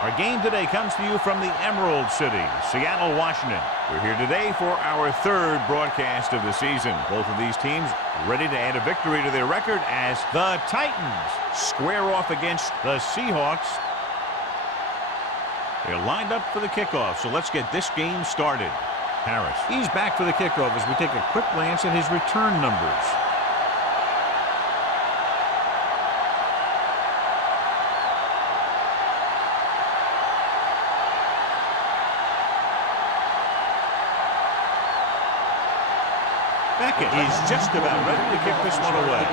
Our game today comes to you from the Emerald City, Seattle, Washington. We're here today for our third broadcast of the season. Both of these teams ready to add a victory to their record as the Titans square off against the Seahawks. They're lined up for the kickoff, so let's get this game started. Harris, he's back for the kickoff as we take a quick glance at his return numbers. Beckett is just about ready to kick this one away.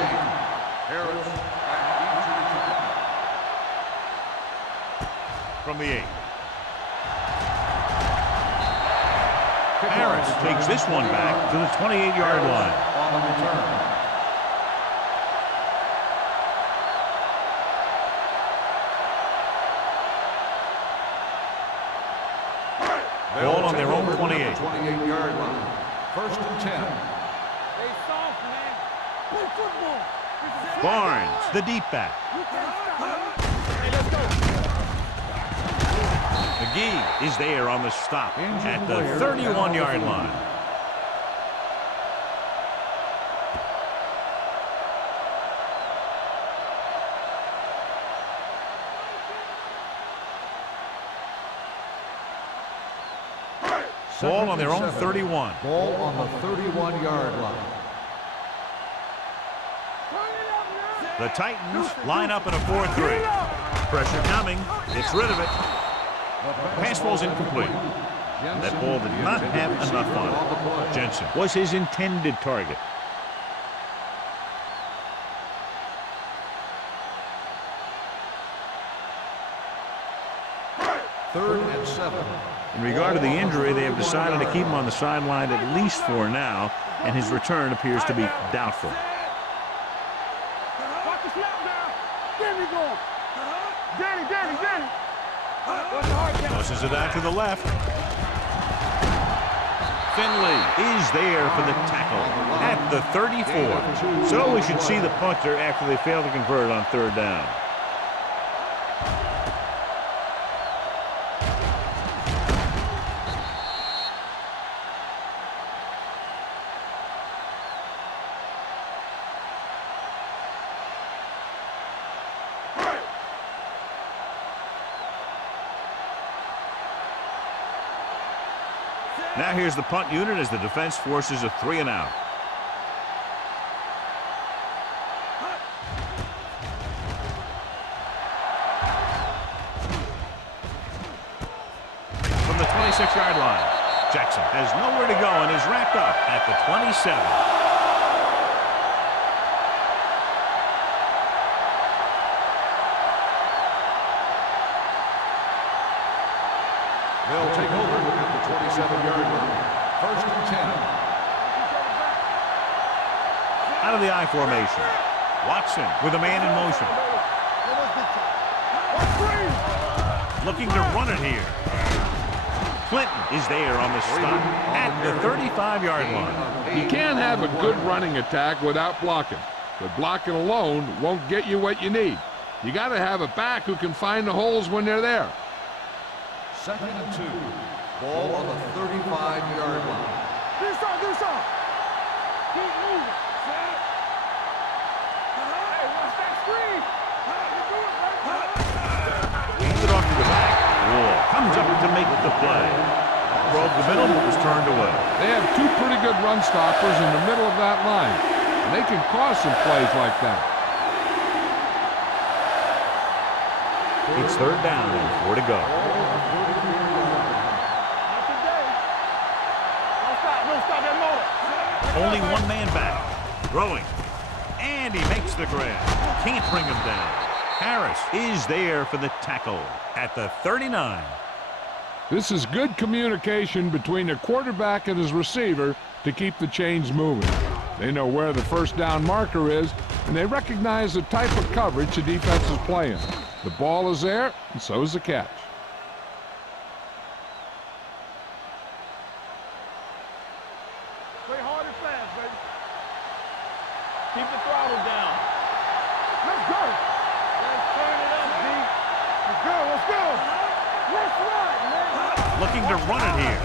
From the 8. Harris takes this one back to the 28-yard line. On the return. Ball on their own 28. 28-yard line. First and 10. Barnes, the deep back. McGee is there on the stop at the 31-yard line. Ball on their own 31. Ball on the 31-yard line. The Titans line up in a 4-3. Pressure coming. Gets rid of it. Pass ball's incomplete. That ball did not have enough on it. Jensen was his intended target. Third and 7. In regard to the injury, they have decided to keep him on the sideline at least for now, and his return appears to be doubtful. Tosses it out to the left. Finley is there for the tackle at the 34. So we should see the punter after they fail to convert on third down. Now here's the punt unit as the defense forces a 3 and out. From the 26-yard line, Jackson has nowhere to go and is wrapped up at the 27. They'll take over at the 27-yard line. First and 10. Out of the I formation. Watson with a man in motion. Looking to run it here. Clinton is there on the stop at the 35-yard line. You can't have a good running attack without blocking. But blocking alone won't get you what you need. You got to have a back who can find the holes when they're there. Second and 2. Ball on the 35-yard line. Do something. Keep moving. Hey, watch that screen. Hands it off to the back. Ward comes up to make the play. Broke the middle, but was turned away. They have two pretty good run stoppers in the middle of that line. And they can cause some plays like that. It's third down and 4 to go. Only one man back. Throwing. And he makes the grab. Can't bring him down. Harris is there for the tackle at the 39. This is good communication between the quarterback and his receiver to keep the chains moving. They know where the first down marker is, and they recognize the type of coverage the defense is playing. The ball is there, and so is the catch. Play hard and fast, baby. Keep the throttle down. Let's go. Let's turn it up, D. Let's go. looking to run it here.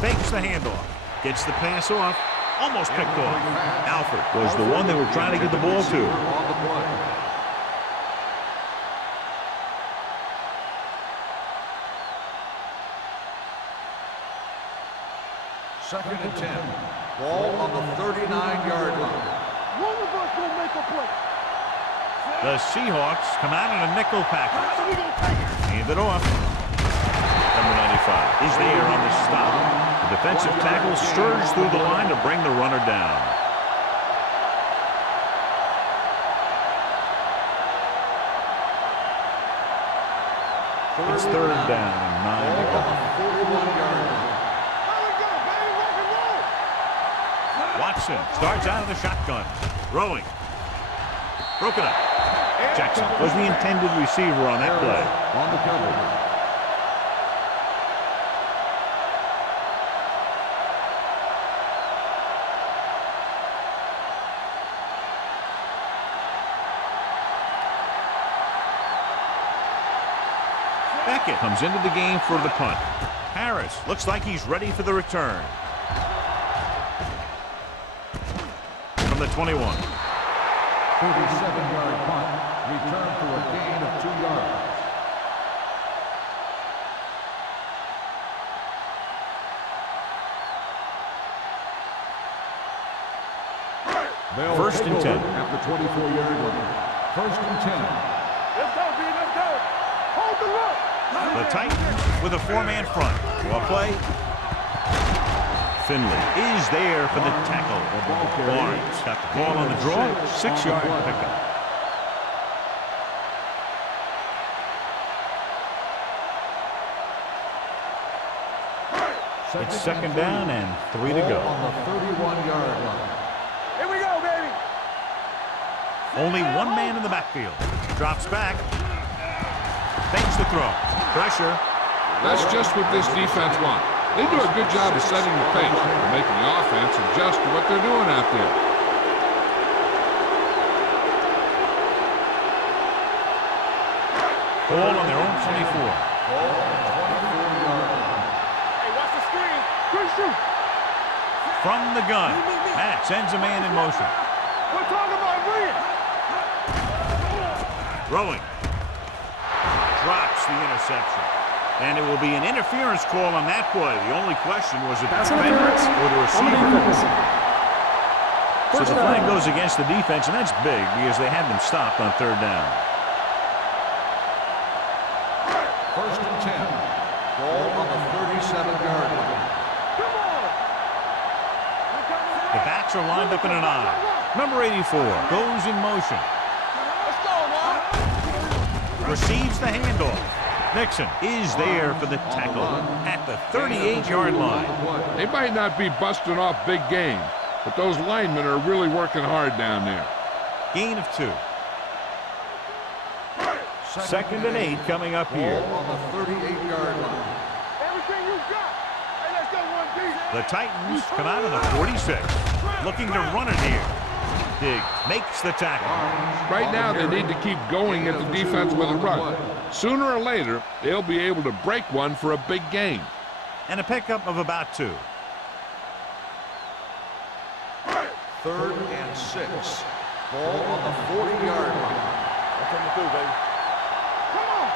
Fakes the handoff. Gets the pass off. Almost picked off. Alford was the one they were trying to get the ball to. Second and 10. Ball on the 39-yard line. One of us will make a play. The Seahawks come out in a nickel package. Hand it off. Number 95 is there on the stop. The defensive tackle stirs through the line to bring the runner down. It's third down and 9 to go. 41-yard line. Watson starts out of the shotgun. Throwing. Broken up. Jackson was the intended receiver on that play. On the cover. Beckett comes into the game for the punt. Harris looks like he's ready for the return. From the 21. 37-yard punt. Return for a gain of 2 yards. First and 10. At the 24-yard line. First and 10. Let's go, B. Let's go. Hold the look. The Titans with a 4-man front. Well play. Finley is there for the tackle. Barnes got the ball on the draw. 6-yard pickup. It's second down and 3 to go. On the 31-yard line. Here we go, baby. Only one man in the backfield. Drops back. Fakes the throw. Pressure. That's just what this defense wants. They do a good job of setting the pace and making the offense adjust to what they're doing out there. Ball on their own 24. Hey, watch the screen. Good shoot. From the gun. That sends a man in motion. We're talking about brilliant. Throwing. Drops the interception. And it will be an interference call on that play. The only question was it the defender or the receiver. So the flag goes against the defense, and that's big because they had them stopped on third down. First and 10. Ball on the 37-yard line. Come on. The backs are lined up in an I. Number 84 goes in motion. Let's go, man. Receives the handoff. Nixon is there for the tackle at the 38-yard line. They might not be busting off big game, but those linemen are really working hard down there. Gain of 2. Second and 8 coming up here. Ball on the 38-yard line. Everything you got. Hey, let's go, 1D. The Titans come out of the 46, looking to run it here. Diggs makes the tackle. Right now, they need to keep going at the defense with a run. Sooner or later, they'll be able to break one for a big gain. And a pickup of about 2. Third and 6. Ball on the 40-yard line. That's what we do, baby. Come on.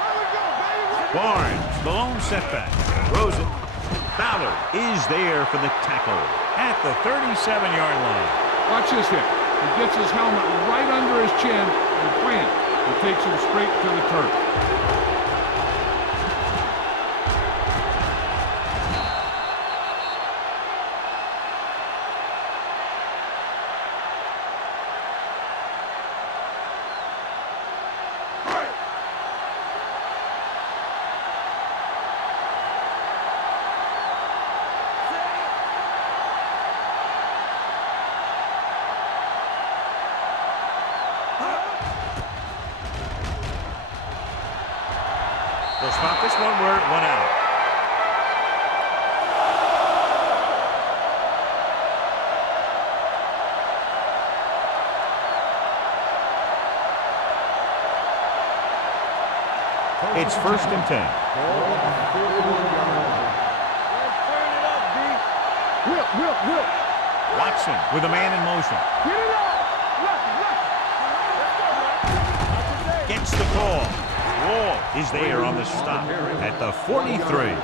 There we go, baby. Barnes, the lone setback. Throws it. Ballard is there for the tackle at the 37-yard line. Watch this hit. He gets his helmet right under his chin and bam, he takes him straight to the turf. They'll spot this one where it went out. It's 1st and 10. Ball on the 41-yard line. Let's turn it up, D. Whip. Watson with a man in motion. Get it up. Gets the call. Wall is there on the stop at the 43.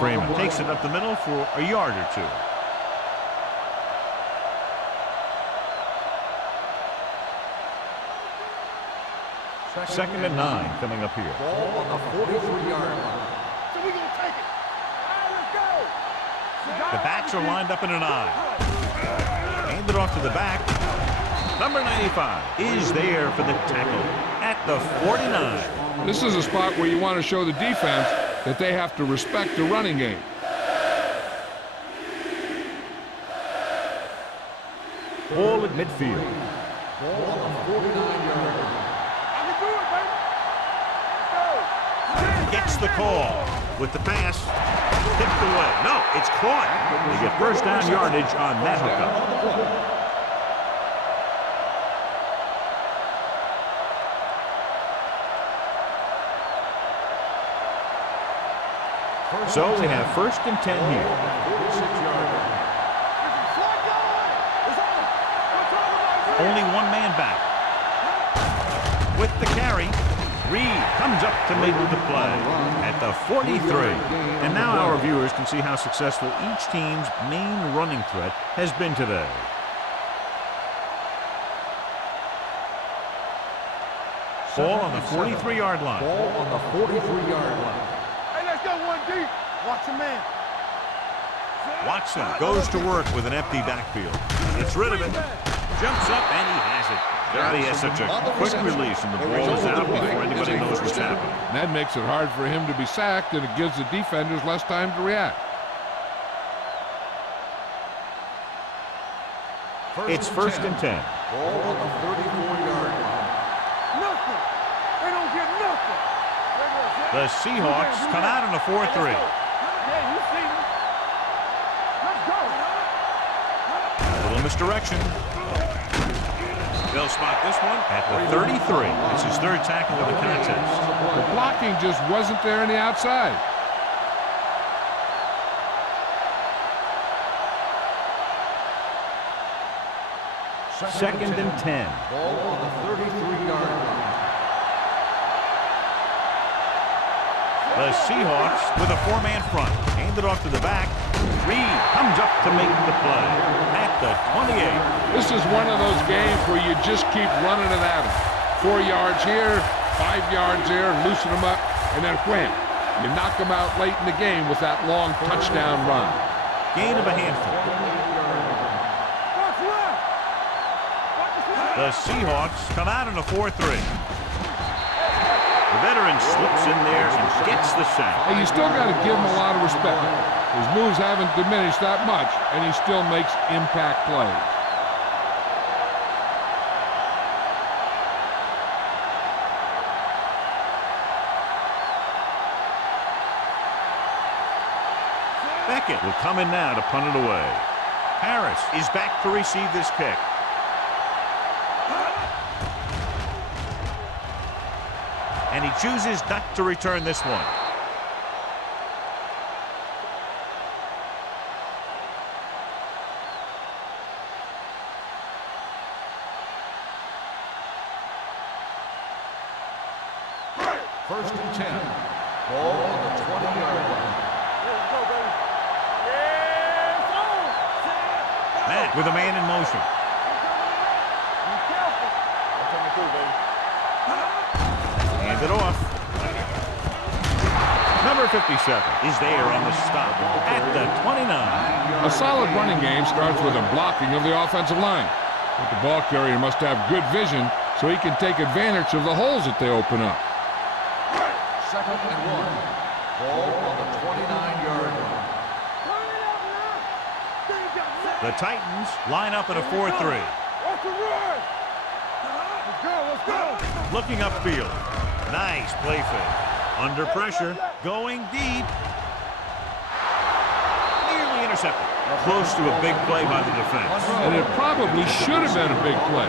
Freeman takes it up the middle for a yard or two. Second and 9 coming up here. Ball on the 43-yard line. So we gonna take it. All right, let's go. The backs are lined up in an I. Hand it off to the back. Number 95 is there for the tackle at the 49. This is a spot where you want to show the defense that they have to respect the running game. Ball at midfield. Ball on the 49-yard line. I can do it, baby. Let's go. Gets the call with the pass. Tipped away. No, it's caught. They get first down yardage on that hookup. So we have 1st and 10 here. 46-yard line. Only one man back. With the carry, Reed comes up to make the play at the 43. And now our viewers can see how successful each team's main running threat has been today. Ball on the 43-yard line. Ball on the 43-yard line. Hey, let's go one deep. Watch a man. Watson goes to work with an empty backfield. Gets rid of it. Jumps up and he has it. God, he has such a quick release and the ball is out before anybody knows what's happening. And that makes it hard for him to be sacked, and it gives the defenders less time to react. It's 1st and 10. Ball on the 34-yard line. Nothing. They don't get nothing. The Seahawks come out in a 4-3. Yeah, you see me. Let's go. A little misdirection. They'll spot this one at the 33. It's his 3rd tackle of the contest. The blocking just wasn't there on the outside. Second and 10. Ball on the 33-yard line. The Seahawks with a 4-man front. Hand it off to the back. Reed comes up to make the play at the 28. This is one of those games where you just keep running it at them. 4 yards here, 5 yards there, loosen them up, and then wham. You knock them out late in the game with that long touchdown run. Gain of a handful. Watch left. The Seahawks come out in a 4-3. The veteran slips in there and gets the sack. And you still got to give him a lot of respect. His moves haven't diminished that much, and he still makes impact plays. Beckett will come in now to punt it away. Harris is back to receive this kick. And he chooses not to return this one. First and 10. Ball on the 20-yard line. Let's go, baby. Yeah, Matt with a man in motion. be careful. I'm coming through, baby. Hand it off. Number 57 is there on the stop at the 29. A solid running game starts with a blocking of the offensive line. But the ball carrier must have good vision so he can take advantage of the holes that they open up. Second and 1. Ball on the 29-yard line. The Titans line up in a 4-3. Watch the run. Let's go, let's go. Looking upfield. Nice play fake. Under pressure. Going deep. Nearly intercepted. Close to a big play by the defense. And it probably should have been a big play.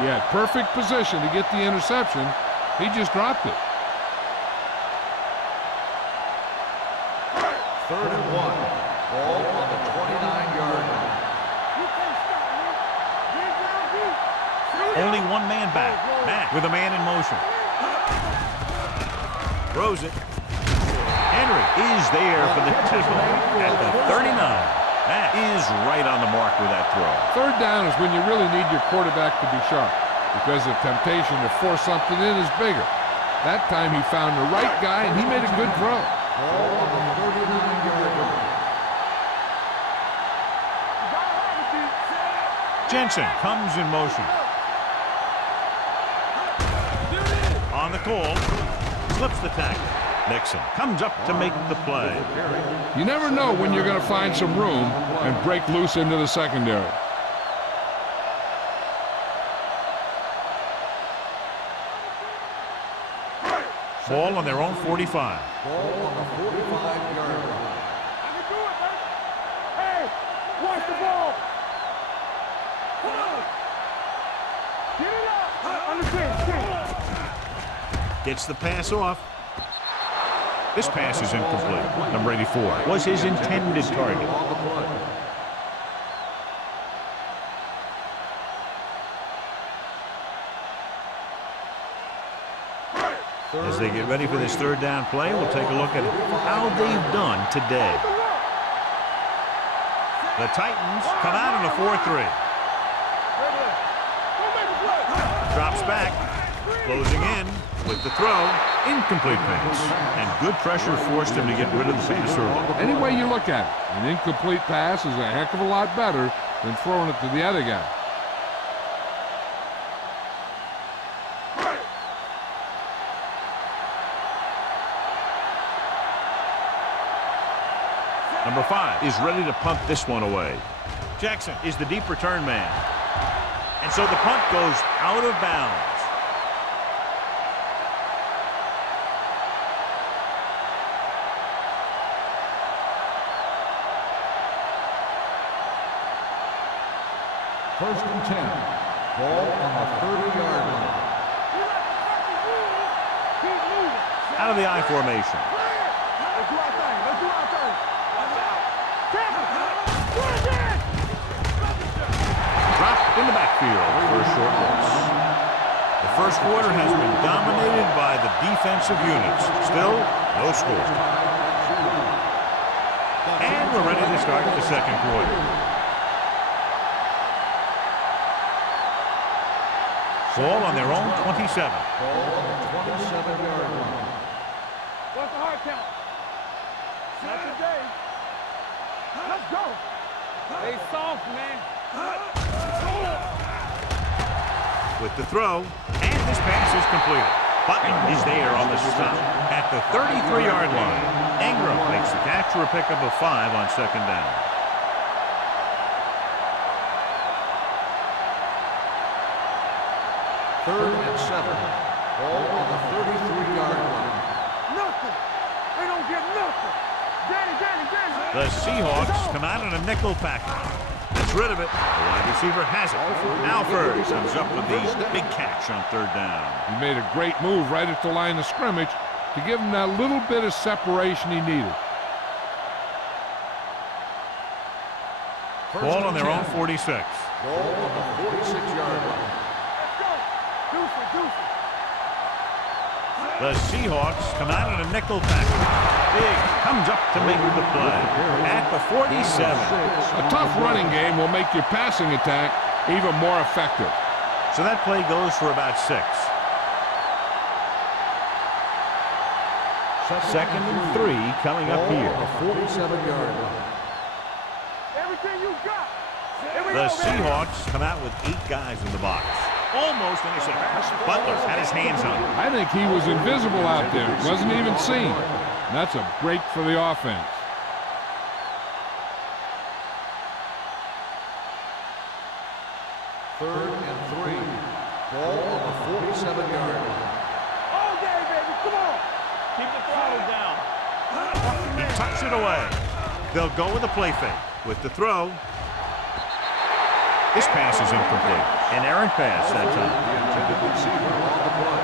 He had perfect position to get the interception. He just dropped it. 3rd and 1. Ball on the 29-yard line. Only one man back. Matt with a man in motion. Throws it. Henry is there for the tackle at the 39. That is right on the mark with that throw. 3rd down is when you really need your quarterback to be sharp because the temptation to force something in is bigger. That time he found the right guy and he made a good throw. Ball on the 39-yard line. Jensen comes in motion. On the call, slips the tackle. Nixon comes up to make the play. You never know when you're going to find some room and break loose into the secondary. Ball on their own 45. Ball on the 45-yard line. Hey, watch the ball. Get it up. Understand. Gets the pass off. This pass is incomplete. Number 84 was his intended target. On the play. As they get ready for this 3rd down play, we'll take a look at how they've done today. The Titans come out in a 4-3. Drops back, closing in with the throw, incomplete pass. And good pressure forced him to get rid of the pass early. Any way you look at it, an incomplete pass is a heck of a lot better than throwing it to the other guy. Number 5 is ready to punt this one away. Jackson is the deep return man. And so the punt goes out of bounds. First and 10. Ball on the 30-yard line. Out of the I formation. Let's do our thing. Let's do our thing. Dropped in the backfield for a short loss. The first quarter has been dominated by the defensive units. Still, no score. And we're ready to start the second quarter. Ball on their own 27. Ball on the 27-yard line. What's the hard count? Not today. Let's go. Hey, soft, man. With the throw, and this pass is completed. Button is there on the stop at the 33-yard line. Ingram makes the catch for a pickup of 5 on 2nd down. Third and 7. Ball on the 33-yard line. Nothing. They don't get nothing. Danny. The Seahawks come out in a nickel package. Gets rid of it. The wide receiver has it. Alford comes up with the big catch on 3rd down. He made a great move right at the line of scrimmage to give him that little bit of separation he needed. Ball on their own 46. Ball on the 46-yard line. Let's go. Deuce. The Seahawks come out in a nickel package. Big comes up to make the play at the 47. A tough running game will make your passing attack even more effective. So that play goes for about 6. 2nd and 3 coming up here. The 47-yard line. Everything you got. The Seahawks come out with 8 guys in the box. Almost intercepted. Butler had his hands on him. I think he was invisible out there. Wasn't even seen. And that's a break for the offense. Third and 3. Ball on the 47-yard line. All day, baby. Come on. Keep the throttle down. He tucks it away. They'll go with a play fake. With the throw. This pass is incomplete. An errant pass that time. The intended receiver on the play.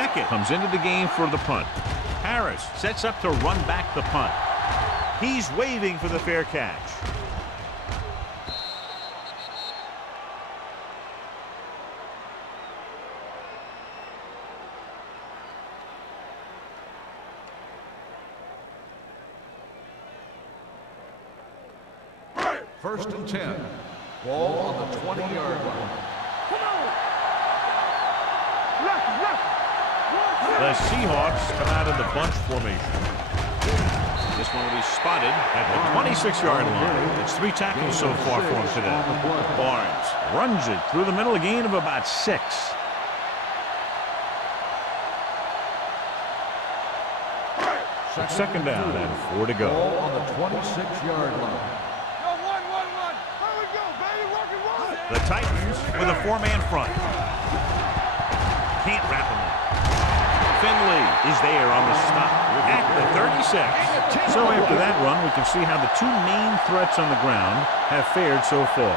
Beckett comes into the game for the punt. Harris sets up to run back the punt. He's waving for the fair catch. First and 10. Ball on the 20-yard line. The Seahawks come out of the bunch formation. This one will be spotted at the 26-yard line. It's 3 tackles so far for him today. Barnes runs it through the middle, a gain of about 6. Second down and 4 to go. Ball on the 26-yard line. The Titans with a 4-man front. Can't wrap him up. Finley is there on the stop at the 36. So after that run, we can see how the 2 main threats on the ground have fared so far.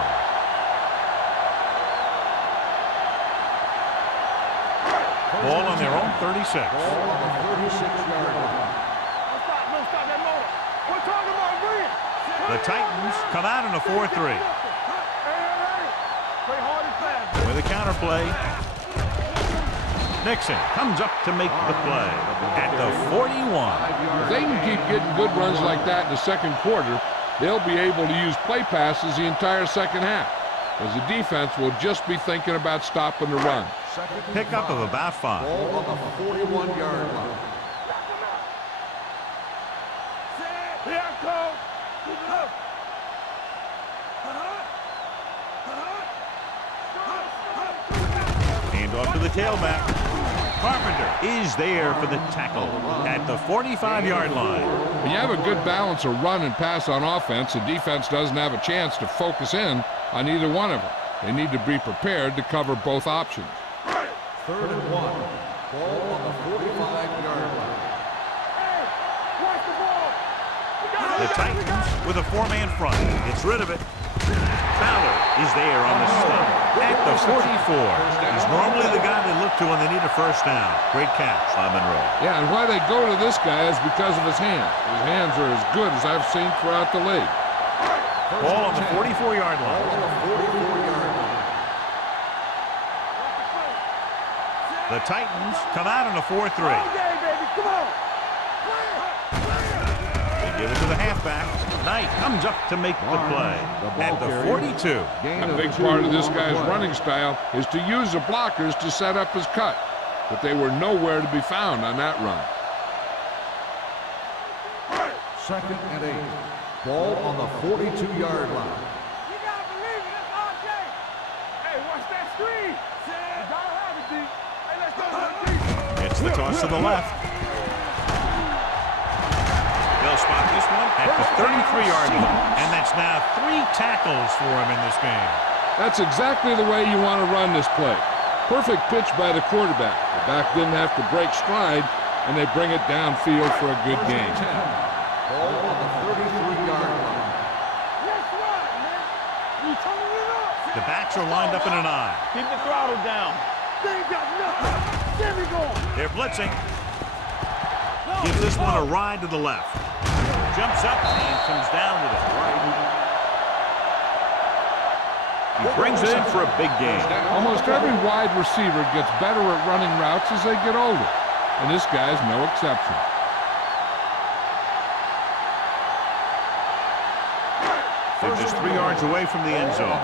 Ball on their own 36. Ball on the 36-yard line. The Titans come out in a 4-3. With a counter play. Nixon comes up to make the play at the 41. If they can keep getting good runs like that in the second quarter, they'll be able to use play passes the entire second half, as the defense will just be thinking about stopping the run. Pickup of about 5. Ball on the 41-yard line. Hand off to the tailback. Carpenter is there for the tackle at the 45-yard line. When you have a good balance of run and pass on offense, the defense doesn't have a chance to focus in on either one of them. They need to be prepared to cover both options. Third and 1. Ball on the 45-yard line. The Titans with a 4-man front. Gets rid of it. Fowler is there on the stop at the 44. He's normally the guy they look to when they need a first down. Great catch by Monroe. Yeah, and why they go to this guy is because of his hands. His hands are as good as I've seen throughout the league. Ball on the 44-yard line. Ball on the 44-yard line. The Titans come out in a 4-3. They give it to the halfback. Knight comes up to make the play at the 42. A big part of this guy's running style is to use the blockers to set up his cut, but they were nowhere to be found on that run. Second and 8. Ball on the 42-yard line. You gotta believe it, that's RJ. Hey, watch that screen. You gotta have it, D. Hey, let's go. It's the toss to the left. They'll spot this one at the 33-yard line, and that's now 3 tackles for him in this game. That's exactly the way you want to run this play. Perfect pitch by the quarterback. The back didn't have to break stride, and they bring it downfield for a good game. Ball on the 33-yard line. Yes, right, man. You turning it up. The backs are lined up in an eye. Keep the throttle down. They ain't got nothing. Get me going. They're blitzing. Gives this one a ride to the left. Jumps up and comes down to the right. He brings it in for a big game. Almost every wide receiver gets better at running routes as they get older, and this guy's no exception. They're just 3 yards away from the end zone.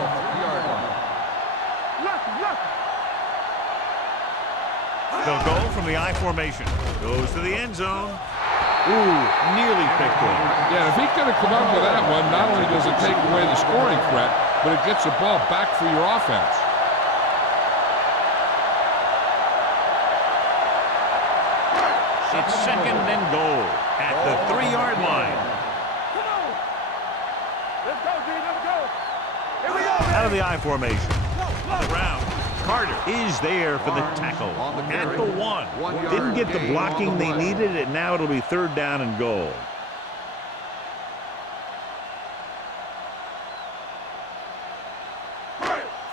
They'll go from the I formation. Goes to the end zone. Ooh, nearly picked off. Yeah, if he could have come up with that one, not only does it take away the scoring threat, but it gets the ball back for your offense. It's second and goal at the 3-yard line. Come on. Let's go, D. Let's go. Here we go. Out of the I formation. On the ground. Carter is there for the tackle at the 1. Didn't get the blocking they needed, and now it'll be 3rd down and goal.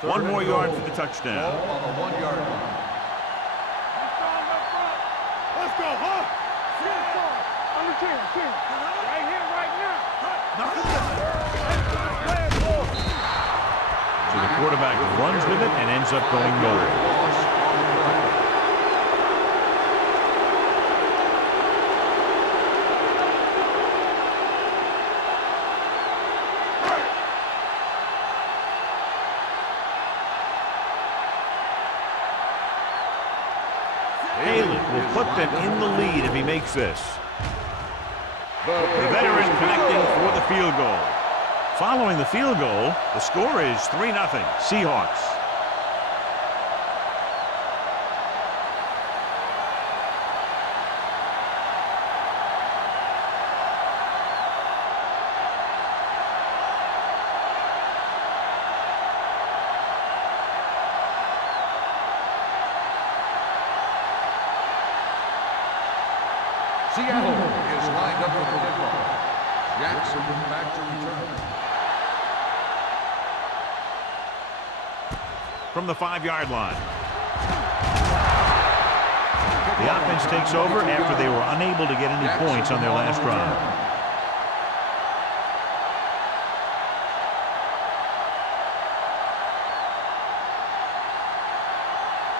One more yard for the touchdown. On the 1-yard line. go, huh? On the 10. Right here, right now. So the quarterback runs with it and ends up going nowhere. Haley will put them in the lead if he makes this. The veteran connecting for the field goal. Following the field goal, the score is 3-0 Seahawks. Seattle is lined up with the kickoff. Jackson back to return. From the 5-yard line. The offense takes over after they were unable to get any points on their last drive.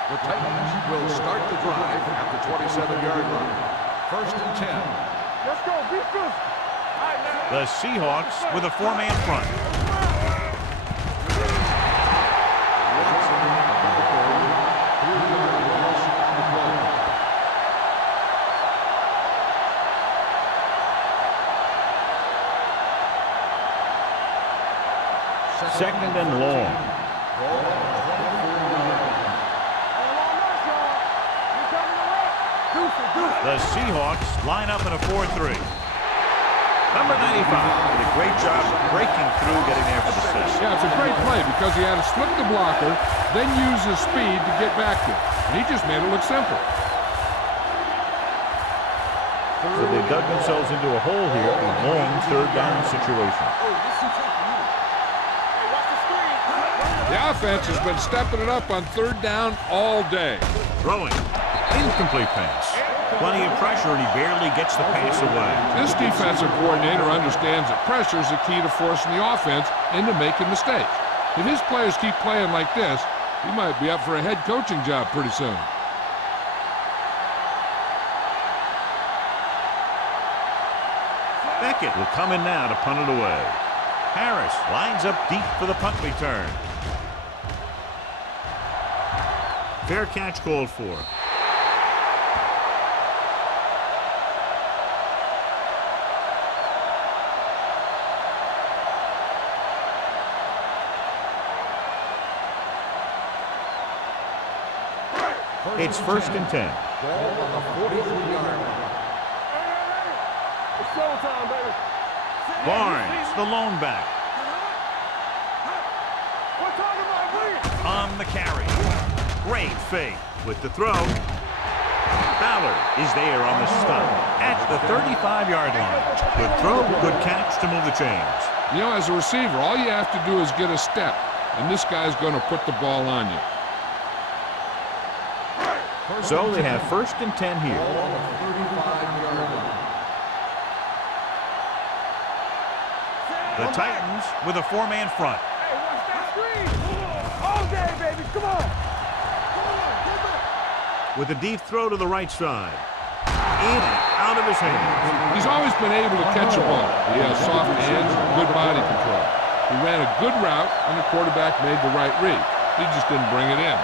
The Titans will start the drive at the 27-yard line. 1st and 10. Let's go, be good. The Seahawks with a 4-man front. Second and long. The Seahawks line up in a 4-3. Number 95 did a great job breaking through, getting there for the sack. Yeah, it's a great play because he had to slip the blocker, then use his speed to get back there. And he just made it look simple. So they dug themselves into a hole here, a long 3rd down situation. The offense has been stepping it up on 3rd down all day. Throwing. Incomplete pass. Plenty of pressure, and he barely gets the pass away. This defensive coordinator understands that pressure is the key to forcing the offense into making mistakes. If his players keep playing like this, he might be up for a head coaching job pretty soon. Beckett will come in now to punt it away. Harris lines up deep for the punt return. Fair catch called for. It's 1st and 10. Ball on the 43-yard line. It's showtime, baby. Barnes, the lone back. We're talking about Williams. On the carry. Great fake with the throw. Ballard is there on the stop at the 35-yard line. Good throw, good catch to move the chains. You know, as a receiver, all you have to do is get a step, and this guy's going to put the ball on you. So they have 1st and 10 here. Ball on the 35-yard line. The Titans with a 4-man front. Hey, watch that screen. All day, baby. Come on. With a deep throw to the right side. In and out of his hands. He's always been able to catch a ball. He has soft hands and good body control. He ran a good route, and the quarterback made the right read. He just didn't bring it in.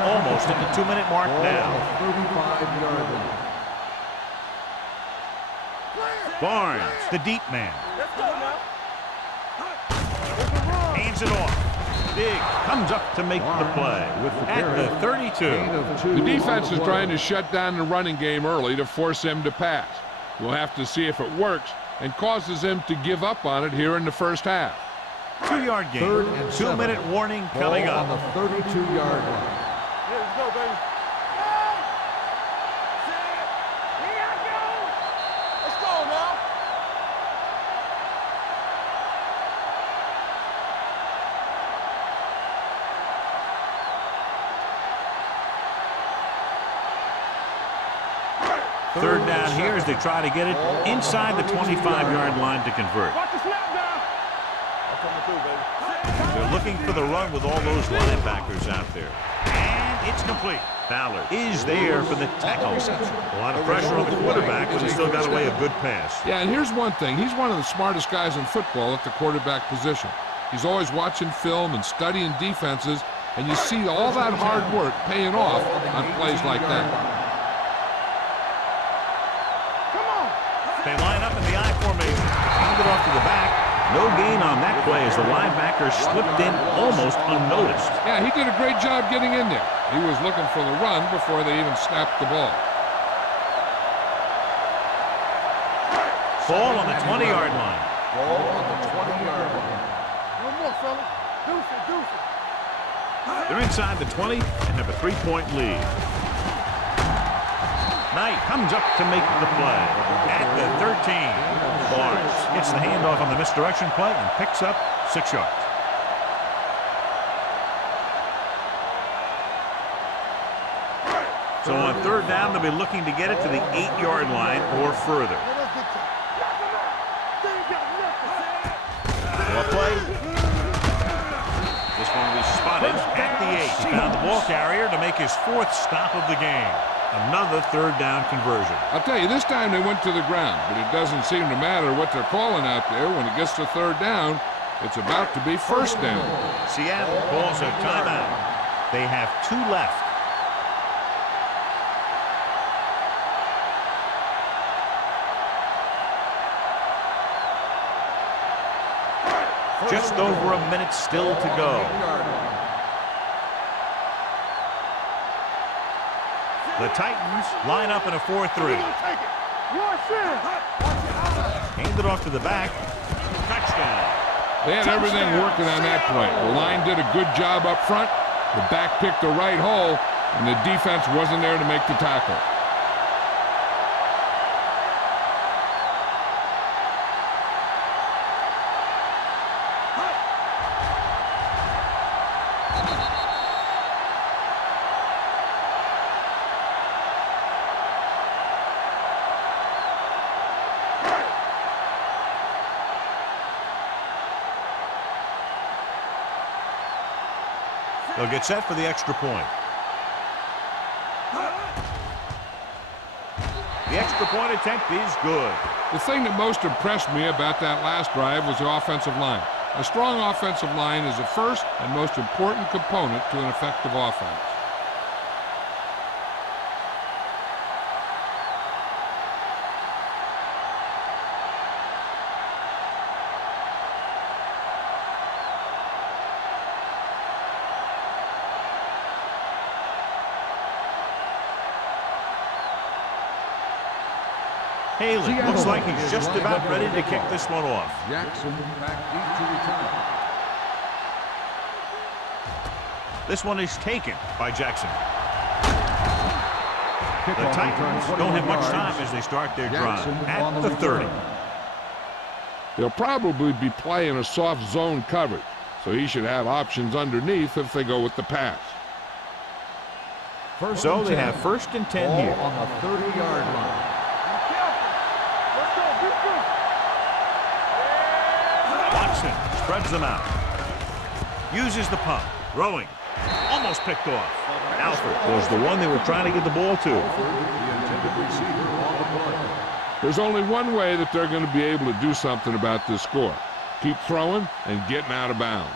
Almost at the 2-minute mark now. 35-yard line. Barnes, the deep man. Let's go now. Hands it off. Big comes up to make the play at the 32. The defense is trying to shut down the running game early to force him to pass. We'll have to see if it works and causes him to give up on it here in the first half. 2-yard game. 3rd and 2-minute warning coming Ball up. on the 32-yard line. Yeah, let's go, baby. Here I go. Let's go now. Third down here as they try to get it inside the 25-yard line to convert. Watch the snap down. They're looking for the run with all those linebackers out there. And it's complete. Ballard is there for the tackle. A lot of pressure on the quarterback, but he still got away a good pass. Yeah, and here's one thing. He's one of the smartest guys in football at the quarterback position. He's always watching film and studying defenses, and you see all that hard work paying off on plays like that. They line up in the I formation. Hand it off to the back. No gain on that play as the linebacker slipped in almost unnoticed. Yeah, he did a great job getting in there. He was looking for the run before they even snapped the ball. Ball on the 20-yard line. Ball on the 20-yard line. One more, fella. Deuce it. They're inside the 20 and have a 3-point lead. Knight comes up to make the play at the 13. Barnes gets the handoff on the misdirection play and picks up 6 yards. So on third down, they'll be looking to get it to the 8-yard line or further. Well played. This one will be spotted at the 8. He found the ball carrier to make his 4th stop of the game. Another third down conversion. I'll tell you, this time they went to the ground, but it doesn't seem to matter what they're calling out there. When it gets to third down, it's about to be first down. Seattle calls a timeout. They have 2 left. Just over a minute still to go. The Titans line up in a 4-3. Hand it off to the back. Touchdown. They had everything working on that play. The line did a good job up front. The back picked the right hole, and the defense wasn't there to make the tackle. They'll get set for the extra point. The extra point attempt is good. The thing that most impressed me about that last drive was the offensive line. A strong offensive line is the first and most important component to an effective offense. Haley looks like he's just about ready to kick this one off. Jackson back deep to return. This one is taken by Jackson. The Titans don't have much time as they start their drive at the 30. They'll probably be playing a soft zone coverage, so he should have options underneath if they go with the pass. So they have 1st and 10 here. On the 30-yard line. Watson spreads them out. Uses the pump. Throwing. Almost picked off. Alford was the one they were trying to get the ball to. There's only one way that they're going to be able to do something about this score. Keep throwing and getting out of bounds.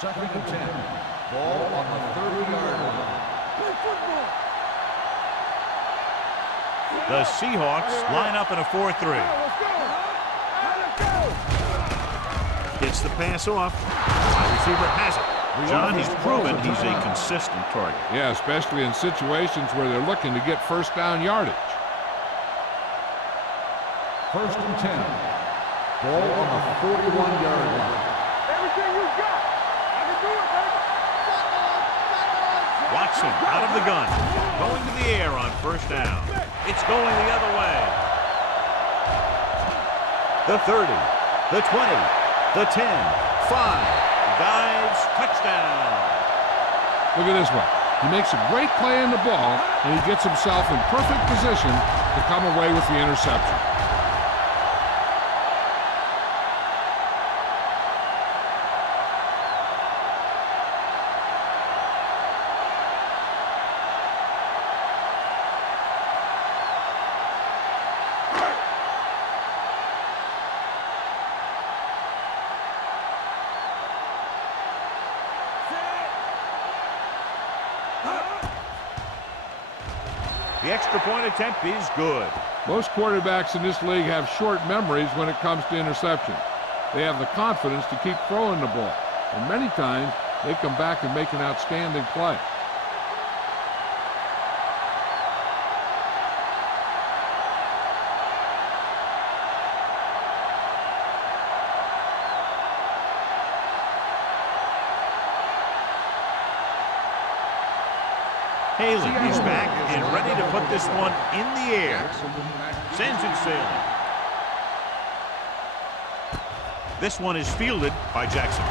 2nd and 10. Ball on the 30-yard line. The Seahawks line up in a 4-3. Gets the pass off. Wide receiver has it. John, he's proven he's a consistent target. Yeah, especially in situations where they're looking to get first down yardage. 1st and 10. Ball on the 41-yard line. Everything you got. I can do it, baby. Watson out of the gun. Going to the air on 1st down. It's going the other way. The 30. The 20. The 10. 5. Dives. Touchdown. Look at this one. He makes a great play in the ball, and he gets himself in perfect position to come away with the interception. The extra point attempt is good. Most quarterbacks in this league have short memories when it comes to interception. They have the confidence to keep throwing the ball, and many times they come back and make an outstanding play. Haley is back and ready to put this one in the air. Sends it sailing. This one is fielded by Jackson.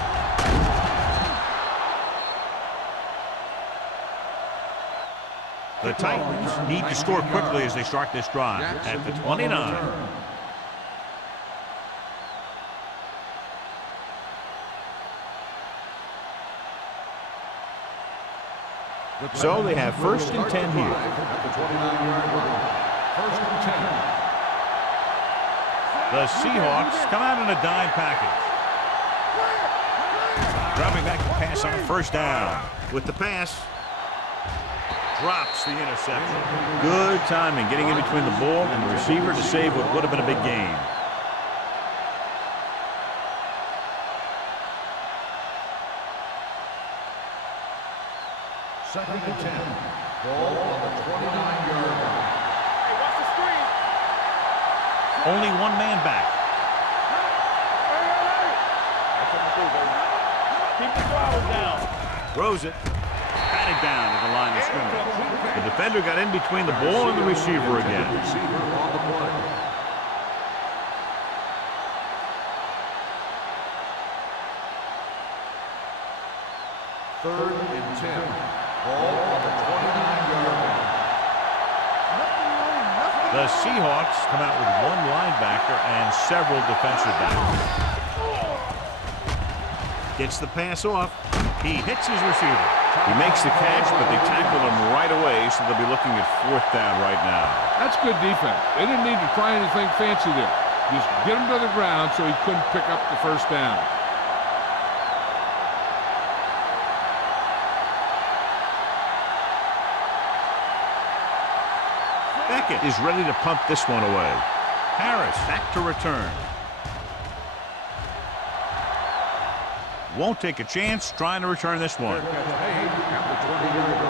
The Titans need to score quickly as they start this drive at the 29. So they have 1st and 10 here. At the 29-yard line. 1st and 10. The Seahawks come out in a dime package. Dropping back to pass on 1st down. With the pass, drops the interception. Good timing, getting in between the ball and the receiver to save what would have been a big gain. Second and 10. Ball on the 29-yard line. Hey, watch the screen. Only one man back. That's what we do, baby. Keep the throttle down. Throws it. Batted down at the line of scrimmage. The defender got in between the ball and the receiver again. Receiver on the play. Third and 10. Ball on the 29-yard line. The Seahawks come out with one linebacker and several defensive backs. Gets the pass off. He hits his receiver. He makes the catch, but they tackle him right away, so they'll be looking at 4th down right now. That's good defense. They didn't need to try anything fancy there. Just get him to the ground so he couldn't pick up the 1st down. Beckett is ready to punt this one away. Harris back to return. Won't take a chance trying to return this one. At the 20-yard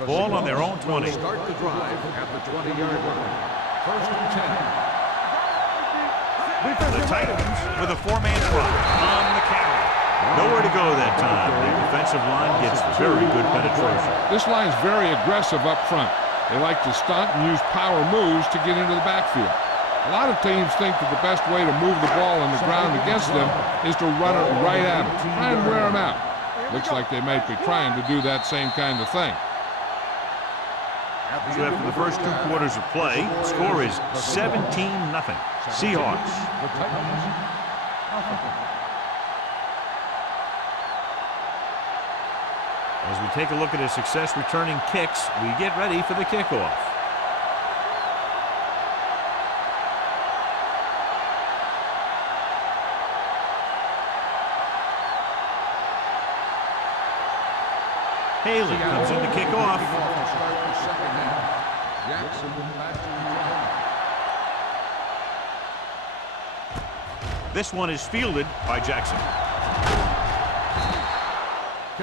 line. Ball on their own 20. Start the drive at the 20-yard line. 1st and 10. The Titans with a 4-man front on the carry. Nowhere to go that time. The defensive line gets very good penetration. This line's very aggressive up front. They like to stunt and use power moves to get into the backfield. A lot of teams think that the best way to move the ball on the ground against them is to run it right at them. Try and wear them out. Looks like they might be trying to do that same kind of thing. So after the first 2 quarters of play, the score is 17-0. Seahawks. As we take a look at his success returning kicks, we get ready for the kickoff. Haley comes in to kick off. This one is fielded by Jackson.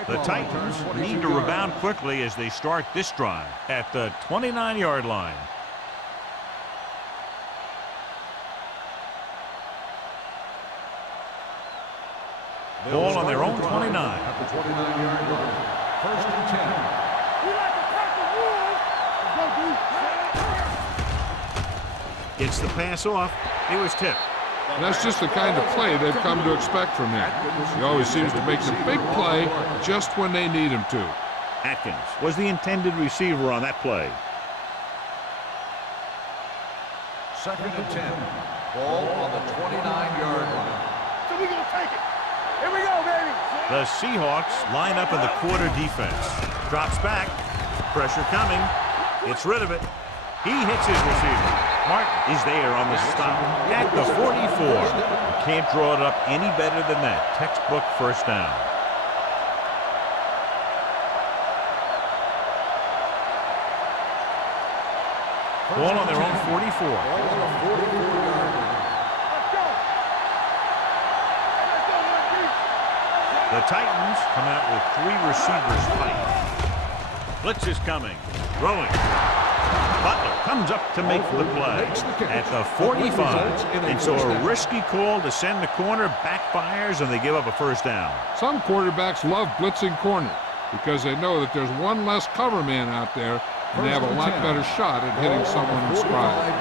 The Titans need to rebound quickly as they start this drive at the 29-yard line. Ball on their own 29. At the 29-yard line. 1st and 10. We like to crack the rules. Go, Gets the pass off. He was tipped. And that's just the kind of play they've come to expect from him. He always seems to make the big play just when they need him to. Atkins was the intended receiver on that play. 2nd and 10. Ball on the 29-yard line. So we're going to take it. Here we go, baby. The Seahawks line up in the quarter defense. Drops back. Pressure coming. Gets rid of it. He hits his receiver. Martin is there on the stop at the 44. You can't draw it up any better than that. Textbook first down. Ball on their own 44. The Titans come out with 3 receivers tight. Blitz is coming. Throwing. Butler comes up to make the play at the 45. And so a risky call to send the corner backfires, and they give up a first down. Some quarterbacks love blitzing corner because they know that there's one less cover man out there, and they have a lot better shot at hitting someone in stride.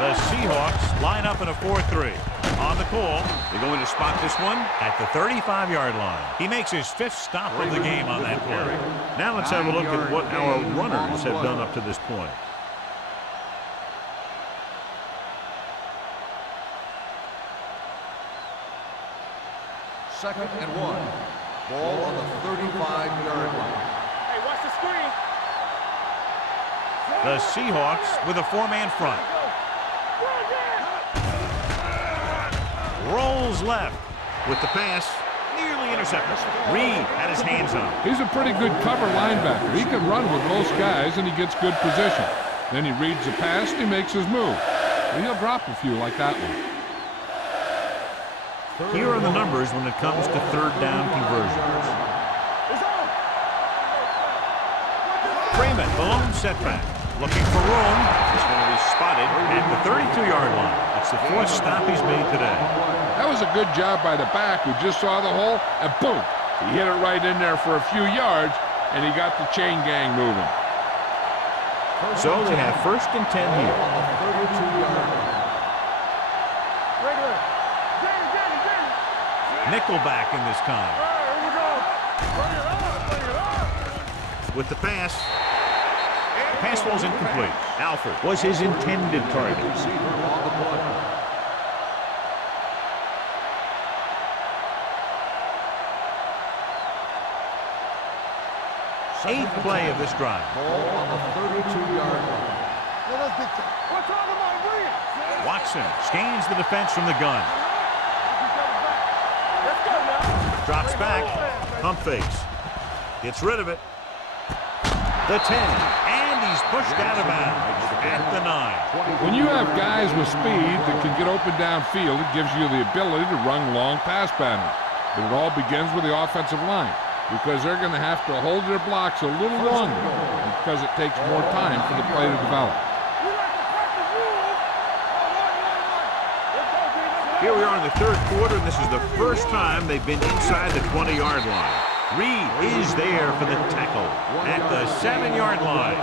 The Seahawks line up in a 4-3. On the call, they're going to spot this one at the 35-yard line. He makes his 5th stop of the game on that play. Now let's have a look at what our runners have done up to this point. Second and 1. Ball on the 35-yard line. Hey, watch the screen. The Seahawks with a 4-man front. Rolls left with the pass, nearly intercepted. Reed had his hands on it. He's a pretty good cover linebacker. He can run with most guys, and he gets good position. Then he reads the pass, and he makes his move. And he'll drop a few like that one. Here are the numbers when it comes to 3rd down conversions. Freeman, the lone setback. Looking for room. This one will be spotted at the 32-yard line. It's the 4th stop he's made today. That was a good job by the back who just saw the hole, and boom! He hit it right in there for a few yards, and he got the chain gang moving. So they have 1st and 10 here. Nickelback in this time. With the pass. Pass falls incomplete. Alford was his intended target. 8th play of this drive. Ball on the 32-yard line. Watson scans the defense from the gun. Drops back. Pump fakes. Gets rid of it. The 10. And he's pushed out of bounds at the 9. When you have guys with speed that can get open downfield, it gives you the ability to run long pass patterns. But it all begins with the offensive line, because they're going to have to hold their blocks a little longer because it takes more time for the play to develop. Here we are in the 3rd quarter, and this is the first time they've been inside the 20-yard line. Reed is there for the tackle at the 7-yard line.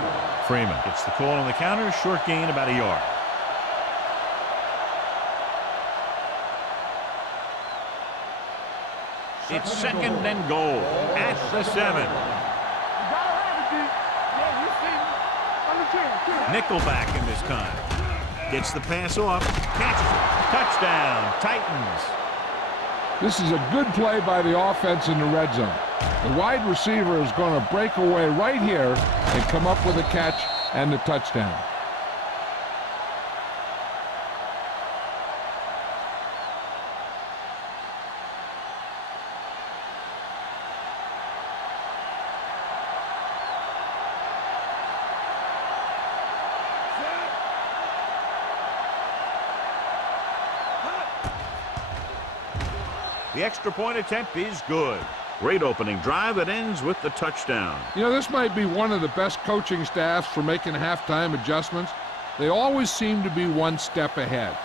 Freeman gets the call on the counter, short gain about a yard. It's 2nd and goal at the 7. Nickelback in this time. Gets the pass off, catches it. Touchdown, Titans. This is a good play by the offense in the red zone. The wide receiver is going to break away right here and come up with a catch and the touchdown. The extra point attempt is good. Great opening drive that ends with the touchdown. You know, this might be one of the best coaching staffs for making halftime adjustments. They always seem to be one step ahead.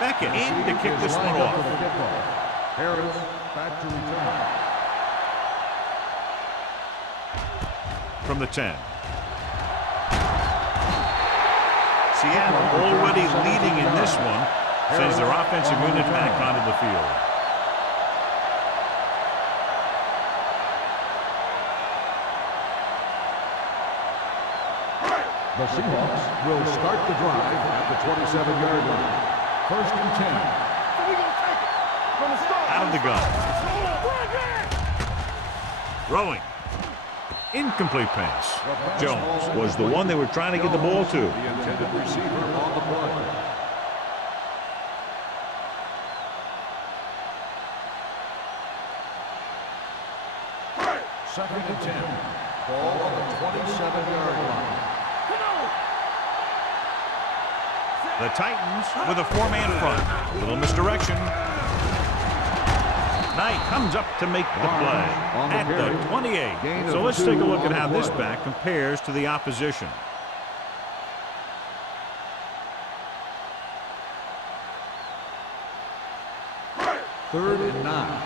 Beckett in to kick this one off. Harris back to return. From the 10. Seattle already leading in this one, sends their offensive unit back onto the field. The Seahawks will start the drive at the 27-yard line. 1st and 10. Out of the gun. Throwing. Incomplete pass. Jones was the one they were trying to get the ball to. The intended receiver on the play. Second and 10. Ball on the 27-yard line. The Titans with a 4-man front. Little misdirection. Knight comes up to make the play at the 28. So let's take a look at how this back compares to the opposition. Third and 9.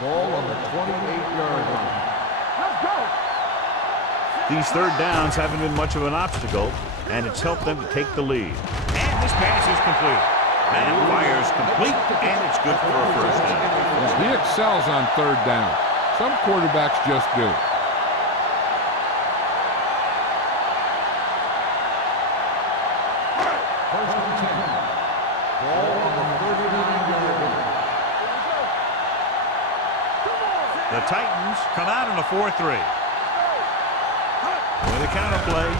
Ball on the 28-yard line. Let's go. These third downs haven't been much of an obstacle, and it's helped them to take the lead. And this pass is complete. That fires complete, and it's good for a first down. He excels on third down. Some quarterbacks just do. First and 10. Ball on the 39-yard line. The Titans come out in a 4-3. With a counter play.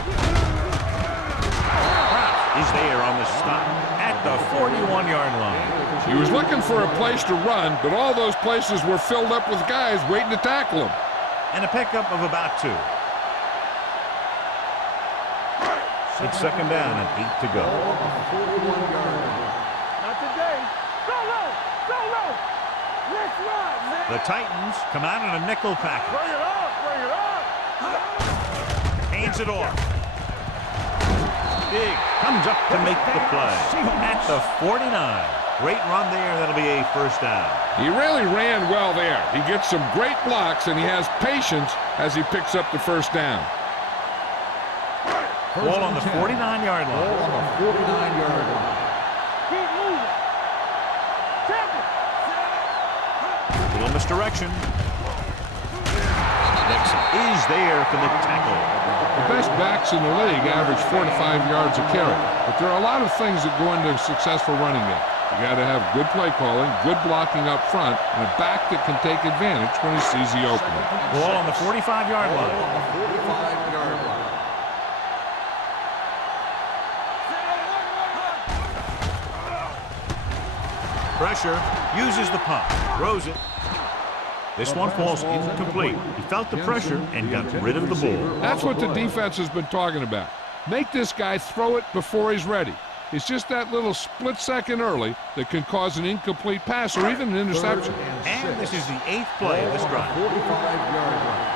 Is there on the stop at the 41-yard line. He was looking for a place to run, but all those places were filled up with guys waiting to tackle him. And a pickup of about 2. It's second down and 8 to go. Not today. Go low. Go low. Let's run, man. The Titans come out in a nickel package. Bring it up. Bring it up. Hands it off. Big comes up to make the play at the 49. Great run there. That'll be a first down. He really ran well there. He gets some great blocks, and he has patience as he picks up the first down. Ball on the 49-yard line. Ball on the 49-yard line. Keep moving. Tap it. Little misdirection. Nixon is there for the tackle. The best backs in the league average 4 to 5 yards a carry, but there are a lot of things that go into a successful running game. You got to have good play calling, good blocking up front, and a back that can take advantage when he sees the opening. Ball on the 45-yard Ball line. on the 45-yard line. Pressure, uses the pump, throws it. This one falls incomplete. He felt the pressure and got rid of the ball. That's what the defense has been talking about. Make this guy throw it before he's ready. It's just that little split second early that can cause an incomplete pass or even an interception. And this is the 8th play of this drive. 45-yard line.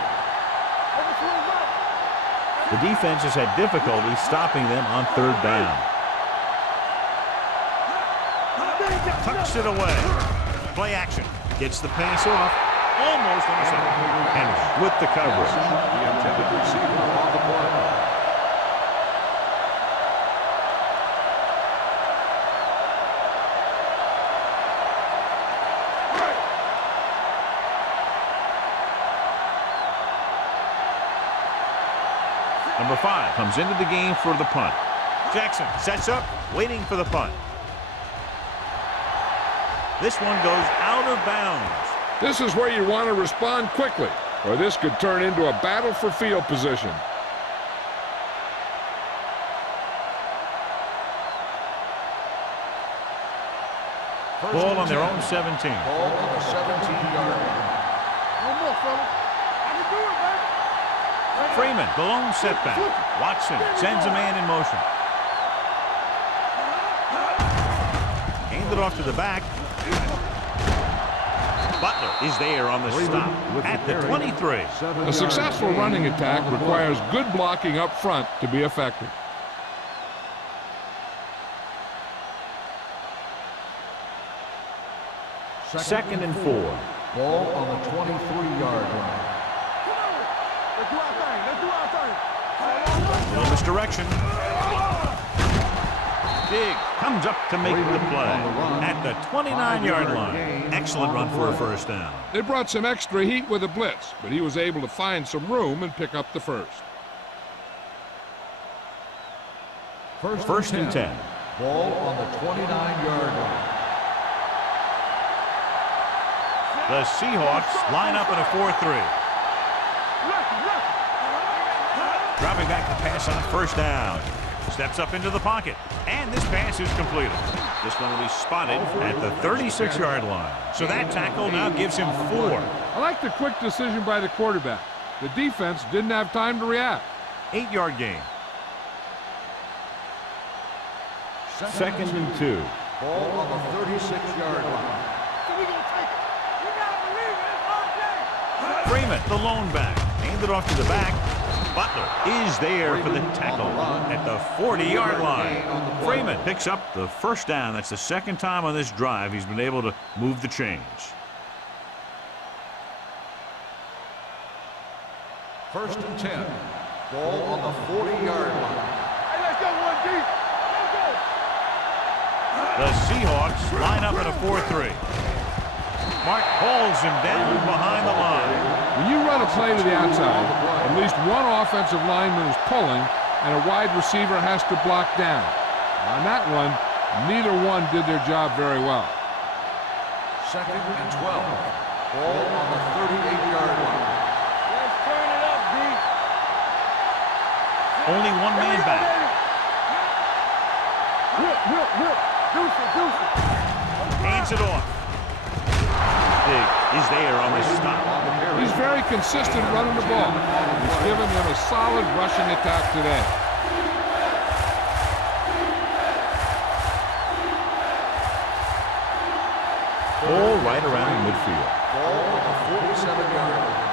The defense has had difficulty stopping them on third down. Tucks it away. Play action. Gets the pass off. Almost intercepted. Henry with the coverage. The intended receiver on the play. Number 5 comes into the game for the punt. Jackson sets up, waiting for the punt. This one goes out of bounds. This is where you want to respond quickly, or this could turn into a battle for field position. Ball on their own 17. Ball on the 17-yard line. No more, fella. I can do it, man. Freeman, the lone setback. Watson sends a man in motion. Handed off to the back. Butler is there on the stop at the 23. A successful running attack requires good blocking up front to be effective. 2nd and 4. Ball on the 23-yard line. Let's do our thing. Let's do our thing. Little misdirection. Dig comes up to make the play at the 29-yard line. Excellent run for a first down. They brought some extra heat with a blitz, but he was able to find some room and pick up the first. First and 10. Ball on the 29-yard line. The Seahawks line up in a 4-3. Dropping back to pass on first down. Steps up into the pocket. And this pass is completed. This one will be spotted at the 36-yard line. So that tackle now gives him 4. I like the quick decision by the quarterback. The defense didn't have time to react. 8-yard gain. 2nd and 2. Ball on the 36-yard line. Freeman, the lone back. Aimed it off to the back. Butler is there for the tackle at the 40-yard line. Freeman picks up the first down. That's the second time on this drive he's been able to move the chains. First and 10. Ball on the 40-yard line. Hey, let's go, 1D. Let's go. The Seahawks line up in a 4-3. Mark pulls him down behind the line. When you run a play to the outside, at least one offensive lineman is pulling and a wide receiver has to block down. On that one, neither one did their job very well. 2nd and 12. Ball on the 38-yard line. Let's turn it up, D. Only one man back. Whip. Deuce it. Hands it off. Big is there on the stop. He's very consistent running the ball. He's given them a solid rushing attack today. Ball right around midfield. Ball on the 47-yard line.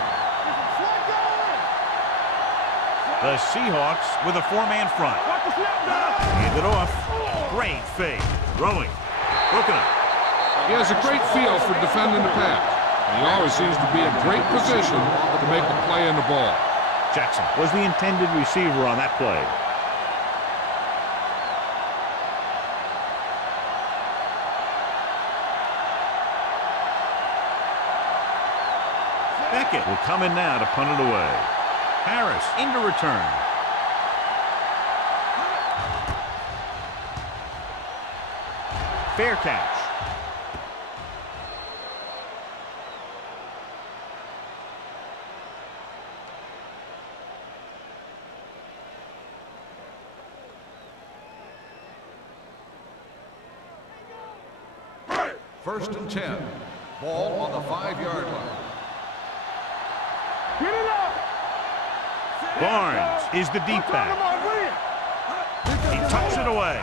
The Seahawks with a 4-man front. Watch the snap down. Hand it off. Great fake. Throwing. Broken up. He has a great feel for defending the pass. And he always seems to be in great position to make a play in the ball. Jackson was the intended receiver on that play. Beckett will come in now to punt it away. Harris into return. Fair catch. First and 10. Ball on the 5-yard line. Get it up. Barnes is the deep back. He tucks it away.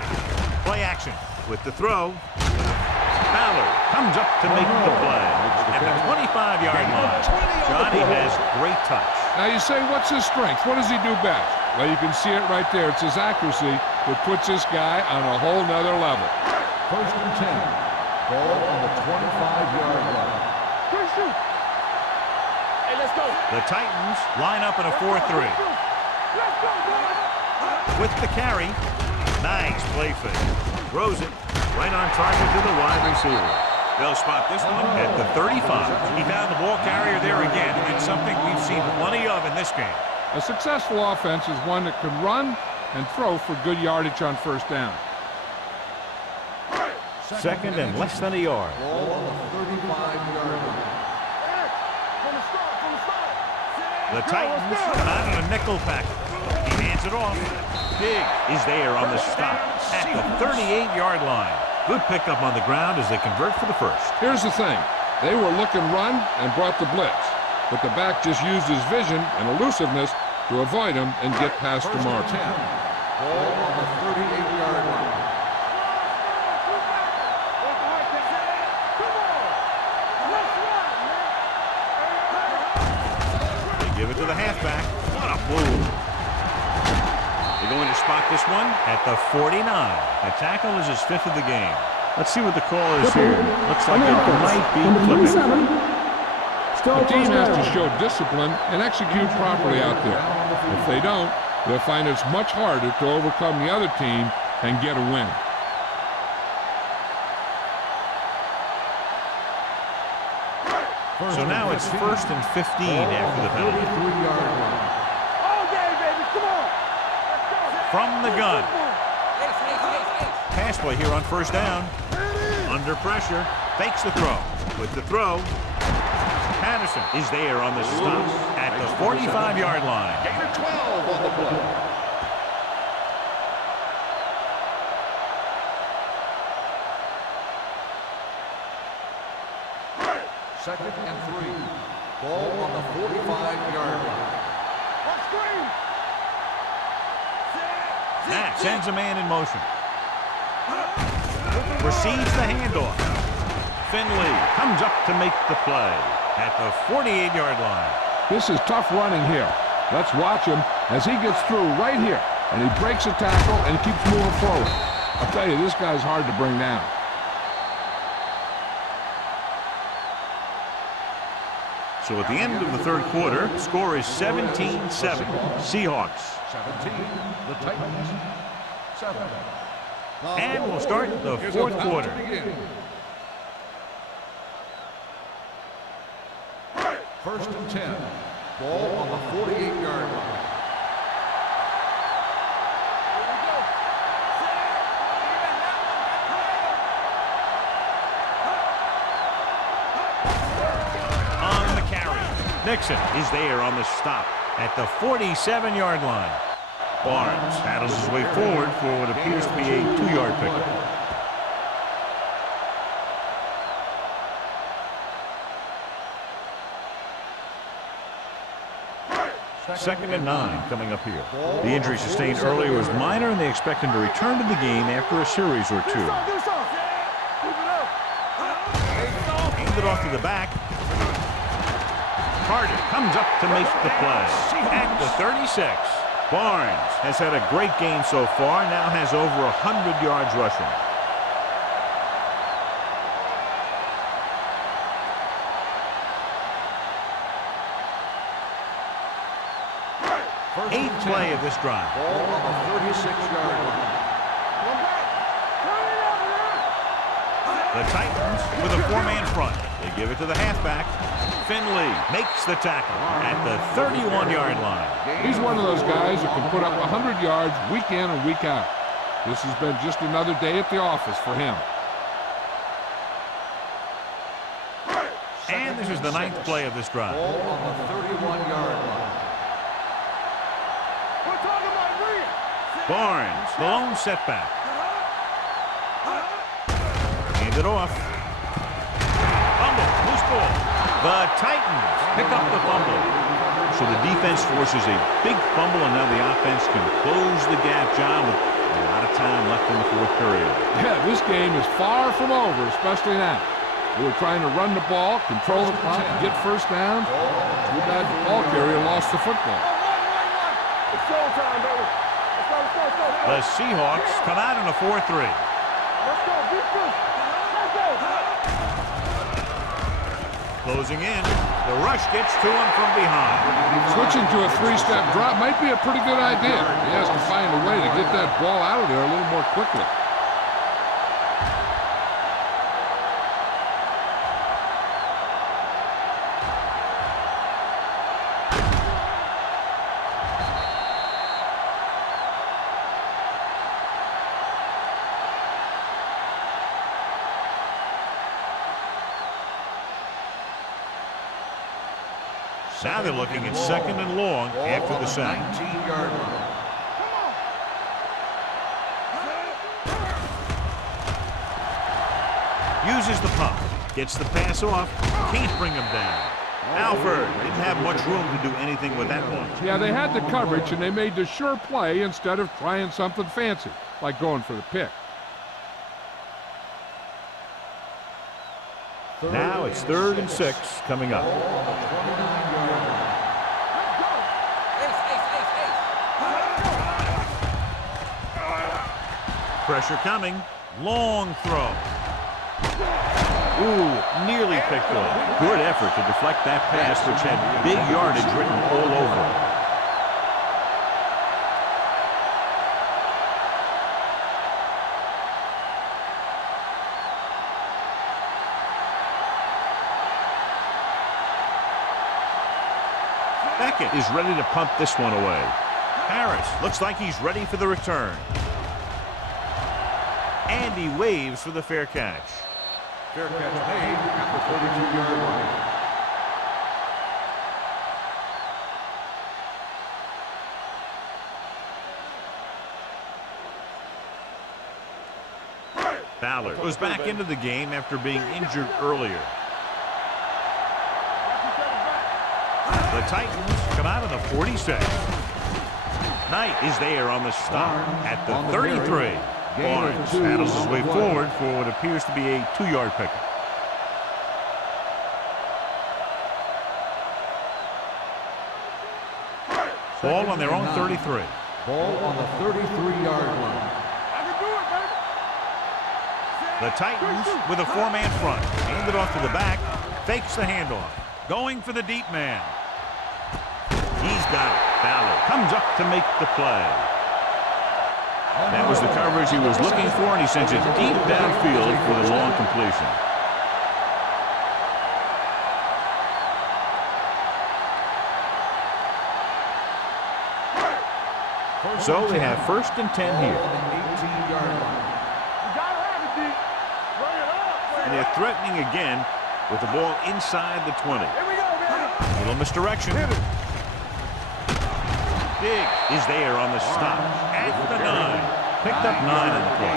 Play action with the throw. Ballard comes up to make the play at the 25-yard line. Johnny has great touch. Now you say, what's his strength? What does he do best? Well, you can see it right there. It's his accuracy that puts this guy on a whole nother level. First and 10. Ball on the 25-yard line. Hey, let's go. The Titans line up in a 4-3. Let's go, boys. With the carry. Nice play fake. Throws it right on target to the wide receiver. They'll spot this one at the 35. He found the ball carrier there again, and it's something we've seen plenty of in this game. A successful offense is one that can run and throw for good yardage on first down. 2nd and less than a yard. Ball on the 35-yard line. From the start. The Titans come out in a nickel package. He hands it off. Big is there on the stop at the 38-yard line. Good pickup on the ground as they convert for the first. Here's the thing. They were looking run and brought the blitz. But the back just used his vision and elusiveness to avoid him and get past the First mark. and 10. Ball on the 38-yard line. Give it to the halfback. What a move. They're going to spot this one at the 49. The tackle is his 5th of the game. Let's see what the call is here. Looks like it might be clipping. The team has to show discipline and execute properly out there. If they don't, they'll find it's much harder to overcome the other team and get a win. So now it's 1st and 15 after the penalty. 33-yard line. All day, baby. Come on. Let's go. From the gun. Pass play here on 1st down. Under pressure. Fakes the throw. With the throw, Patterson is there on the stop at the 45-yard line. Gain of 12 on the play. Second and 3. Ball on the 45-yard line. On screen. That sends a man in motion. Receives the handoff. Finley comes up to make the play at the 48-yard line. This is tough running here. Let's watch him as he gets through right here. And he breaks a tackle and keeps moving forward. I'll tell you, this guy's hard to bring down. So at the end of the 3rd quarter, the score is 17-7. Seahawks. 17. The Titans. 7. And we'll start the 4th quarter. First and 10. Ball on the 48-yard line. On the carry, Nixon is there on the stop at the 47-yard line. Barnes paddles his way forward for what appears to be a 2-yard pickup. Second and 9 coming up here. The injury sustained earlier was minor, and they expect him to return to the game after a series or 2. Do something. Keep it up. Handed off to the back. Carter comes up to make the play at the 36. Barnes has had a great game so far, now has over 100 yards rushing. Eighth play of this drive. Ball on the 36-yard line. The Titans with a 4-man front. They give it to the halfback. Finley makes the tackle at the 31-yard line. He's one of those guys who can put up 100 yards week in and week out. This has been just another day at the office for him. And this is the 9th play of this drive. Ball on the 31-yard line. We're talking about real. Barnes, the lone setback. Handed off. Fumble, loose ball. The Titans pick up the fumble. So the defense forces a big fumble, and now the offense can close the gap, John, with a lot of time left in the 4th period. Yeah, this game is far from over, especially now. They were trying to run the ball, control the clock, get first down. Too bad the ball carrier lost the football. It's showtime, baby. Let's go, let's go, let's go. The Seahawks come out in a 4-3. Let's go, beat this. Let's go. Closing in. The rush gets to him from behind. Switching to a 3-step drop might be a pretty good idea. He has to find a way to get that ball out of there a little more quickly. Now they're looking at 2nd and long after the sack. 19-yard line. Uses the pump. Gets the pass off. Can't bring him down. Alford didn't have much room to do anything with that one. Yeah, they had the coverage, and they made the sure play instead of trying something fancy, like going for the pick. Now it's 3rd and 6 coming up. Pressure coming. Long throw. Ooh, nearly picked off. Good effort to deflect that pass, which had big yardage written all over it. Beckett is ready to punt this one away. Harris looks like he's ready for the return. And he waves for the fair catch. Fair catch made at the 42-yard line. Ballard goes back into the game after being injured earlier. The Titans come out of the 46. Knight is there on the stop at the 33. Barnes handles his way forward for what appears to be a 2-yard pickup. Ball on their own 33. Ball on the 33-yard line. The Titans with a 4-man front. Hand it off to the back. Fakes the handoff. Going for the deep man. He's got it. Ballard comes up to make the play. That was the coverage he was looking for, and he sends it deep downfield for the long completion. So they have 1st and 10 here. And they're threatening again with the ball inside the 20. Little misdirection. Big is there on the stop at the 9. Picked up 9 on the play.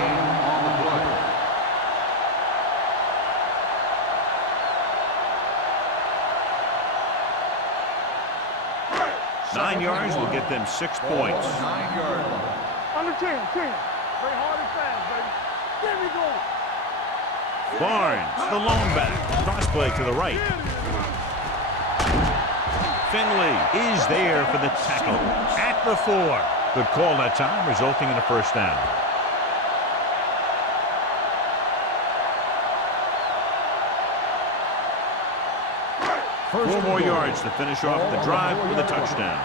9 yards will get them 6 points. 9-yard line. Under 10. Very hard and fast, baby. Get me going. Barnes, the lone back. Cross play to the right. Finley is there for the tackle at the 4. Good call that time, resulting in a 1st down. Four more yards to finish off the drive with a touchdown.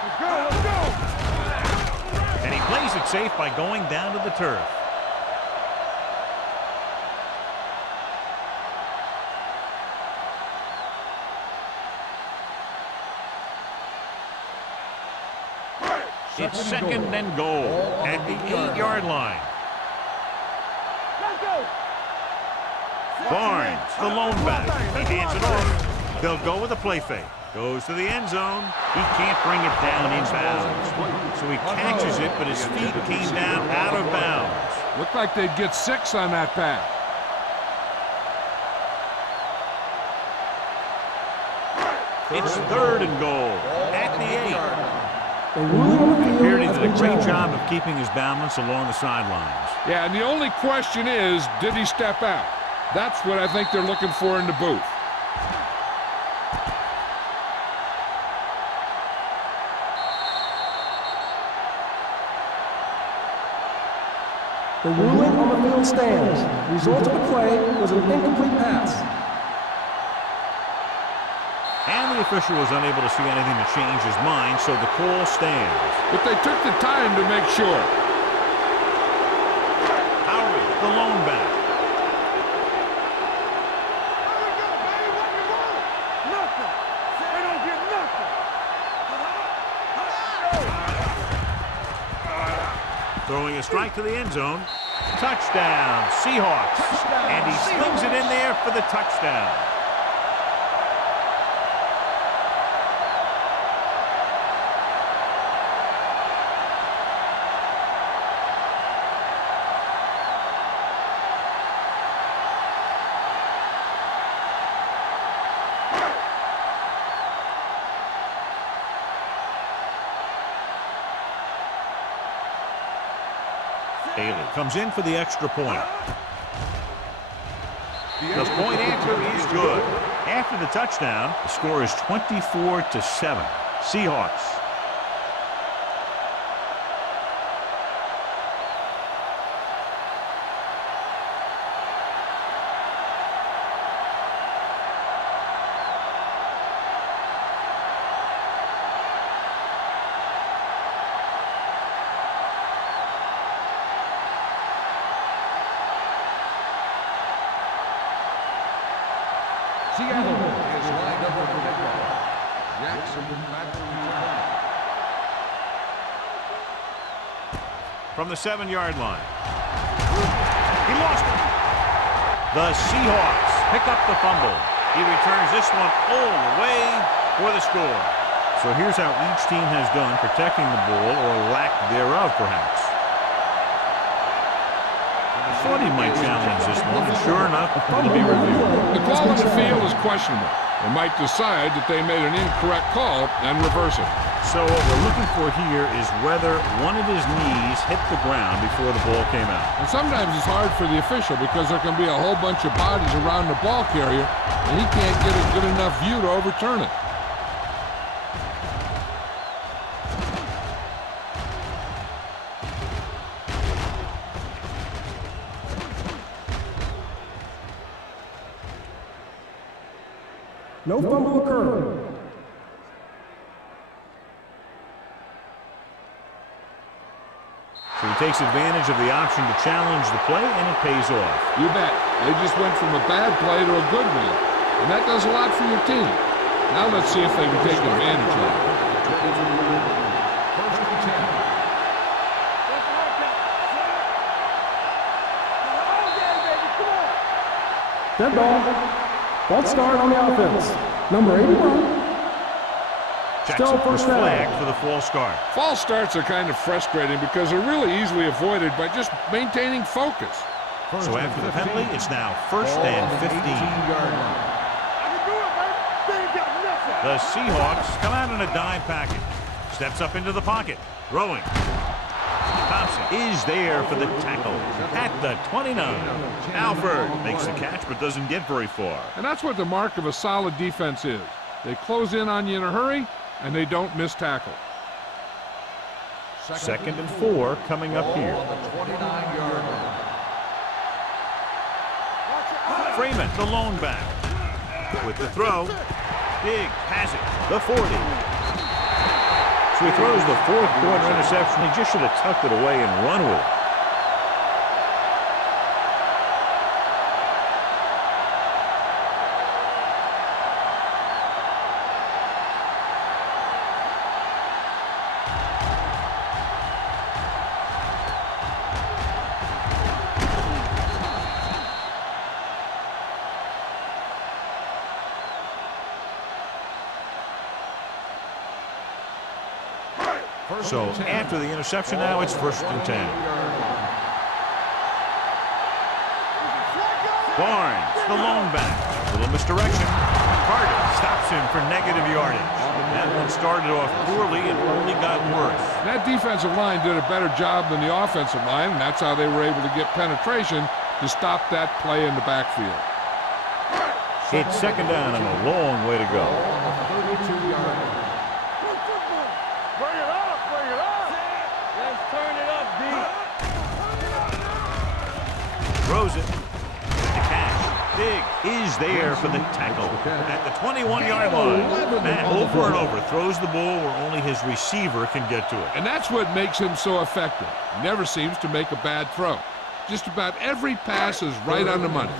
Let's go. And he plays it safe by going down to the turf. It's 2nd and goal at the 8-yard line. Barnes, the lone back. He hands it off. They'll go with a play fake. Goes to the end zone. He can't bring it down inbounds. So he catches it, but his feet came down out of bounds. Looked like they'd get 6 on that pass. It's 3rd and goal at the 8. It appeared he did a great job of keeping his balance along the sidelines. Yeah, and the only question is, did he step out? That's what I think they're looking for in the booth. The ruling on the field stands. The result of the play was an incomplete pass. And the official was unable to see anything to change his mind, so the call stands. But they took the time to make sure. Howard, the lone back. Throwing a strike to the end zone. Touchdown, Seahawks. And he slings it in there for the touchdown. Haley comes in for the extra point. The point answer is good. After the touchdown, the score is 24-7. Seahawks. From the 7-yard line. He lost it. The Seahawks pick up the fumble. He returns this one all the way for the score. So here's how each team has done protecting the ball, or lack thereof, perhaps. I thought he might challenge this one, and sure enough, it'll be reviewed. The call on the field is questionable. They might decide that they made an incorrect call and reverse it. So what we're looking for here is whether one of his knees hit the ground before the ball came out. And sometimes it's hard for the official because there can be a whole bunch of bodies around the ball carrier, and he can't get a good enough view to overturn it. No fumble occurred. So he takes advantage of the option to challenge the play, and it pays off. You bet. They just went from a bad play to a good one. And that does a lot for your team. Now let's see if they can take advantage of it. First and 10. Dead ball. False start on the offense. Number 81. Jackson Still was first down. flagged for the false start. False starts are kind of frustrating because they're really easily avoided by just maintaining focus. So after the penalty, it's now first and 15. The Seahawks come out in a dime package. Steps up into the pocket. Throwing. Thompson is there for the tackle at the 29. Alford makes the catch but doesn't get very far. And that's what the mark of a solid defense is. They close in on you in a hurry, and they don't miss tackle. Second and 4 coming up here. Freeman, the lone back. With the throw. Big has it. The 40. So he throws the fourth-quarter interception. He just should have tucked it away and run with it. So after the interception now, it's first and 10. Barnes, the lone back. Little misdirection. Carter stops him for negative yardage. That one started off poorly and only got worse. That defensive line did a better job than the offensive line, and that's how they were able to get penetration to stop that play in the backfield. It's second down and a long way to go. Throws it. The catch. Big is there for the tackle at the 21-yard line. Matt over and over throws the ball where only his receiver can get to it. And that's what makes him so effective. He never seems to make a bad throw. Just about every pass is right on the money.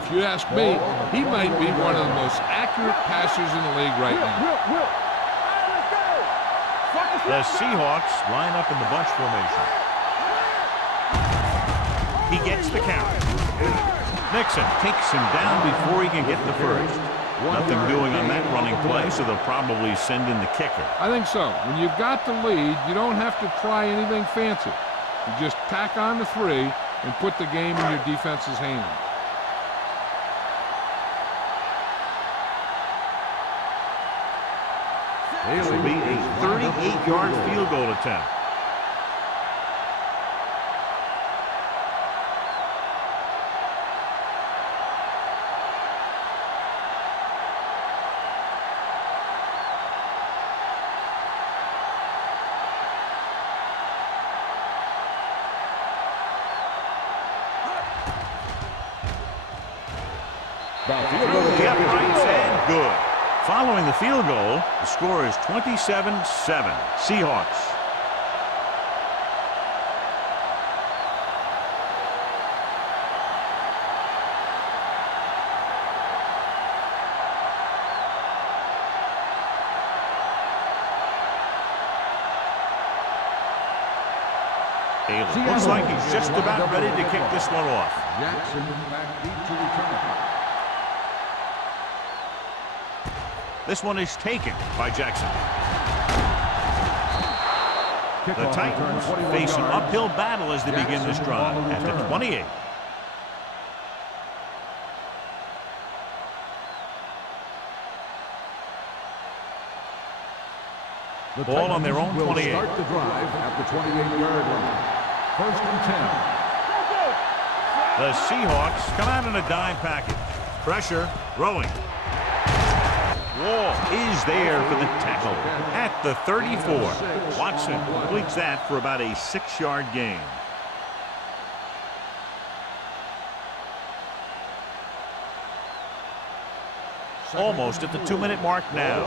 If you ask me, he might be one of the most accurate passers in the league right now. The Seahawks line up in the bunch formation. He gets the count. Nixon takes him down before he can get the first. Nothing doing on that running play, so they'll probably send in the kicker. I think so. When you've got the lead, you don't have to try anything fancy. You just tack on the 3 and put the game in your defense's hands. This will be a 38-yard field goal attempt. The uprights and good. Following the field goal, the score is 27-7. Seahawks. Taylor looks like he's just about ready to kick this one off. Jackson back deep to return. This one is taken by Jackson. The Titans face an uphill battle as they begin this drive at the 28. The Ball on their own 28. Start the drive at the 28-yard line. 1st and 10. The Seahawks come out in a dime package. Pressure, throwing. Wall is there for the tackle at the 34. Watson completes that for about a 6-yard gain. Almost at the 2-minute mark now.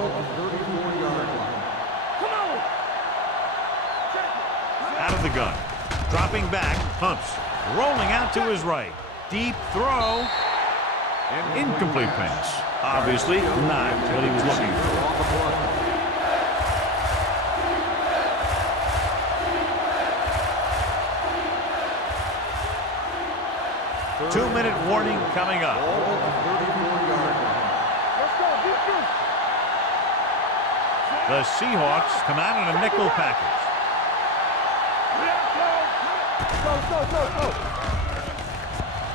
Out of the gun. Dropping back, pumps. Rolling out to his right. Deep throw. Incomplete pass. Obviously not what he was looking for. 2-minute warning coming up. The Seahawks come out in a nickel package.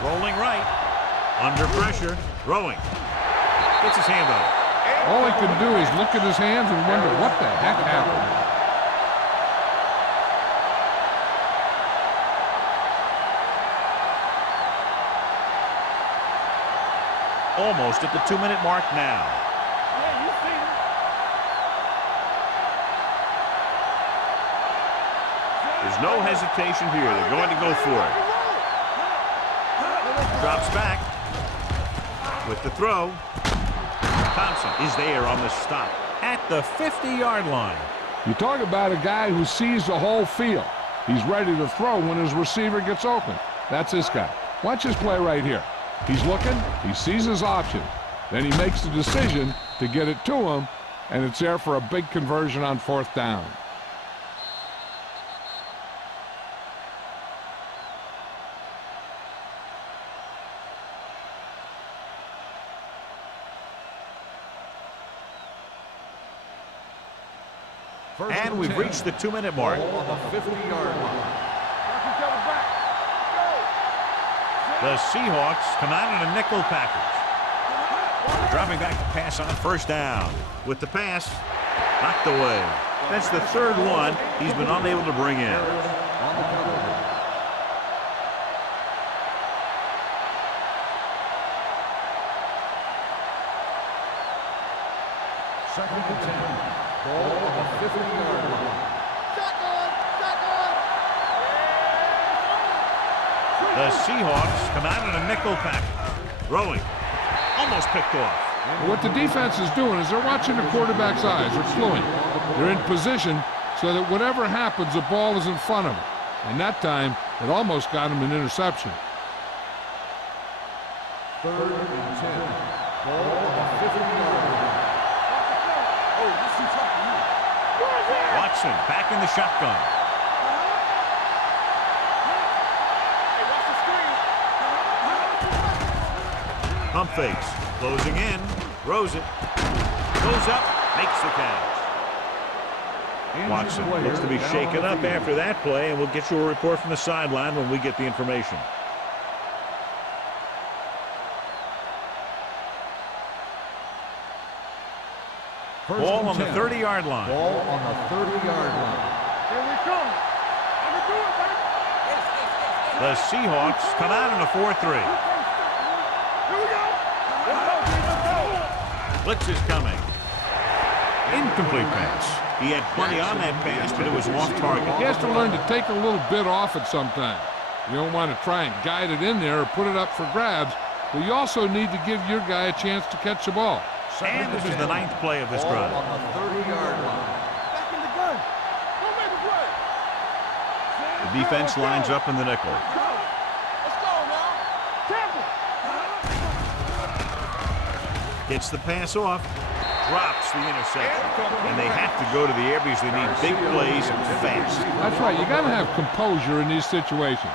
Rolling right. Under pressure. Throwing. Gets his hand on it. All he can do is look at his hands and wonder what the heck happened. Almost at the 2-minute mark now. There's no hesitation here. They're going to go for it. Drops back with the throw. Thompson is there on the stop at the 50-yard line. You talk about a guy who sees the whole field. He's ready to throw when his receiver gets open. That's this guy. Watch this play right here. He's looking, he sees his option. Then he makes the decision to get it to him, and it's there for a big conversion on 4th down. And we've reached the 2-minute mark. On the 50-yard line. The Seahawks come out in a nickel package. Dropping back to pass on 1st down. With the pass, knocked away. That's the 3rd one he's been unable to bring in. On the cover. Second and 10. Ball on the 50-yard line. The Seahawks come out in a nickel package. Throwing. Almost picked off. What the defense is doing is they're watching the quarterback's eyes. They're fluent. They're in position so that whatever happens, the ball is in front of them. And that time, it almost got him an interception. 3rd and 10. Ball on the 50-yard line. Watson back in the shotgun. Pump fakes. Closing in. Throws it. Goes up. Makes the catch. Watson looks to be shaken up after that play, and we'll get you a report from the sideline when we get the information. Ball on the 30-yard line. Ball on the 30-yard line. Here we come. The Seahawks come out in a 4-3. Here we go. Blitz is coming. Incomplete pass. He had plenty on that pass, but it was off target. He has to learn to take a little bit off it sometime. You don't want to try and guide it in there or put it up for grabs, but you also need to give your guy a chance to catch the ball. And this is the 9th play of this drive. Ball on the 30-yard line. Back in the gun. Don't make a play. The defense lines up in the nickel. Let's go now. Temple. Gets the pass off. drops the interception. And they have to go to the air because they need big plays fast. That's right. You got to have composure in these situations.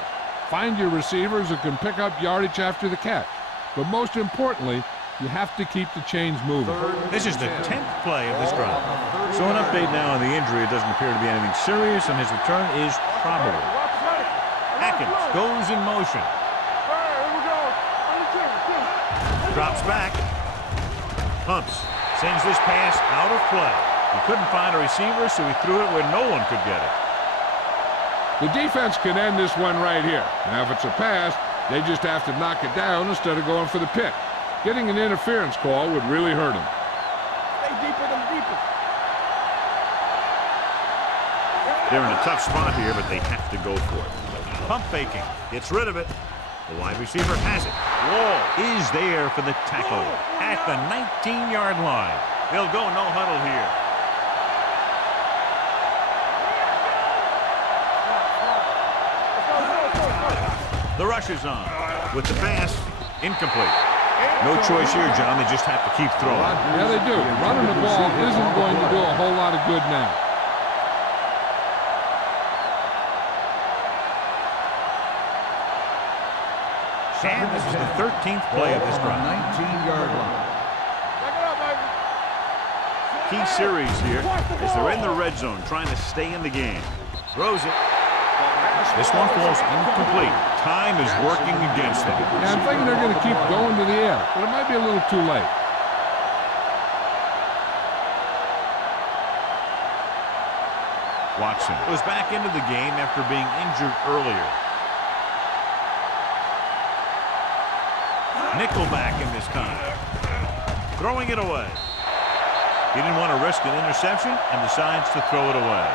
Find your receivers who can pick up yardage after the catch. But most importantly, you have to keep the chains moving. This is the 10th play of this drive. So an update now on the injury. It doesn't appear to be anything serious, and his return is probable. Atkins goes in motion. Drops back. Pumps. Sends this pass out of play. He couldn't find a receiver, so he threw it where no one could get it. The defense can end this one right here. Now, if it's a pass, they just have to knock it down instead of going for the pick. Getting an interference call would really hurt him. Stay deeper than deepest. They're in a tough spot here, but they have to go for it. Pump faking. Gets rid of it. The wide receiver has it. Wall is there for the tackle at the 19-yard line. They'll go no huddle here. The rush is on. With the pass, incomplete. No choice here, John. They just have to keep throwing. Yeah, they do. Running the ball isn't going to do a whole lot of good now. And this is the 13th play of this drive. 19-yard line. Key series here as they're in the red zone trying to stay in the game. Throws it. This one falls incomplete. Time is working against them. Yeah, I'm thinking they're going to keep going to the air, but it might be a little too late. Watson was back into the game after being injured earlier. Nickelback in this time. Throwing it away. He didn't want to risk an interception and decides to throw it away.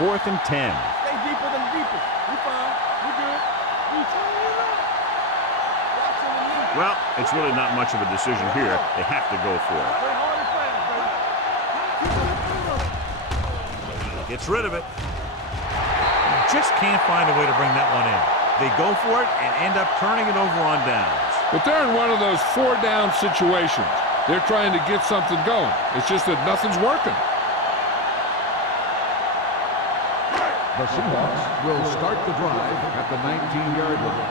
Fourth and 10. Stay deeper than deepest. We fine. We good. Well, it's really not much of a decision here. They have to go for it. Gets rid of it. Just can't find a way to bring that one in. They go for it and end up turning it over on downs. But they're in one of those four-down situations. They're trying to get something going. It's just that nothing's working. The Seahawks will start the drive at the 19-yard line.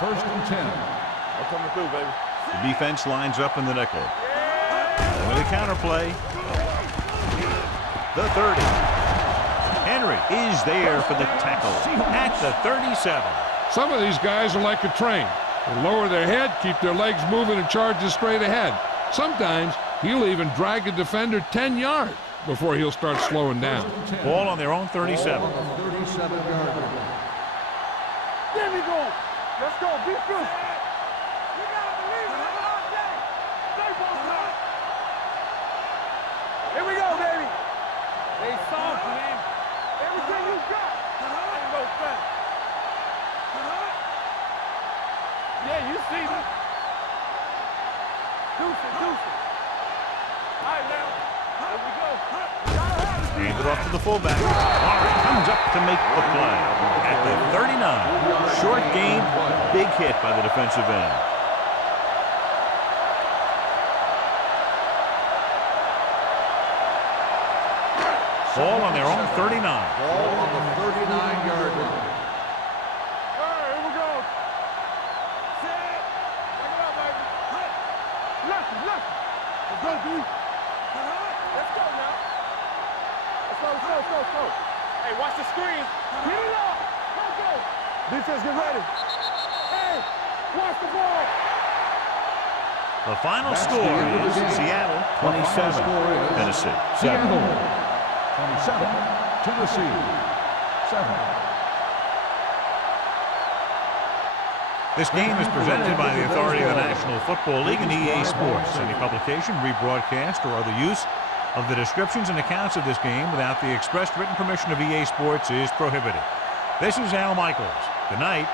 First and 10. I'm coming through, baby. The defense lines up in the nickel. And with a counterplay. The 30. Henry is there for the tackle at the 37. Some of these guys are like a train. They lower their head, keep their legs moving, and charge straight ahead. Sometimes he'll even drag a defender 10 yards before he'll start slowing down. Ball on their own 37. 37-yard line. There we go. Let's go. Be good. You gotta believe it all day. Stay focused. Here we go, baby. Stay soft, man. Everything you got. Ain't no fun. Yeah, you see me. Deuce it. All right, now. Here we go. Hand it off to the fullback. Warren comes up to make the play at the 39. Short gain, big hit by the defensive end. Ball on their own 39. Ball on the 39-yard line. All right, here we go. Set. Check it out, baby. Left. Let's go, D. Let's go now. Let's go. Hey, watch the screen. Get it up. Go. Defense, get ready. Hey, watch the ball. The final That's score the end of the is game. Seattle The final 27, score is Tennessee 7. Seattle 27, Tennessee 7. This game is presented by the authority of the National Football League and EA Sports. Any publication, rebroadcast, or other use of the descriptions and accounts of this game without the expressed written permission of EA Sports is prohibited. This is Al Michaels. Good night.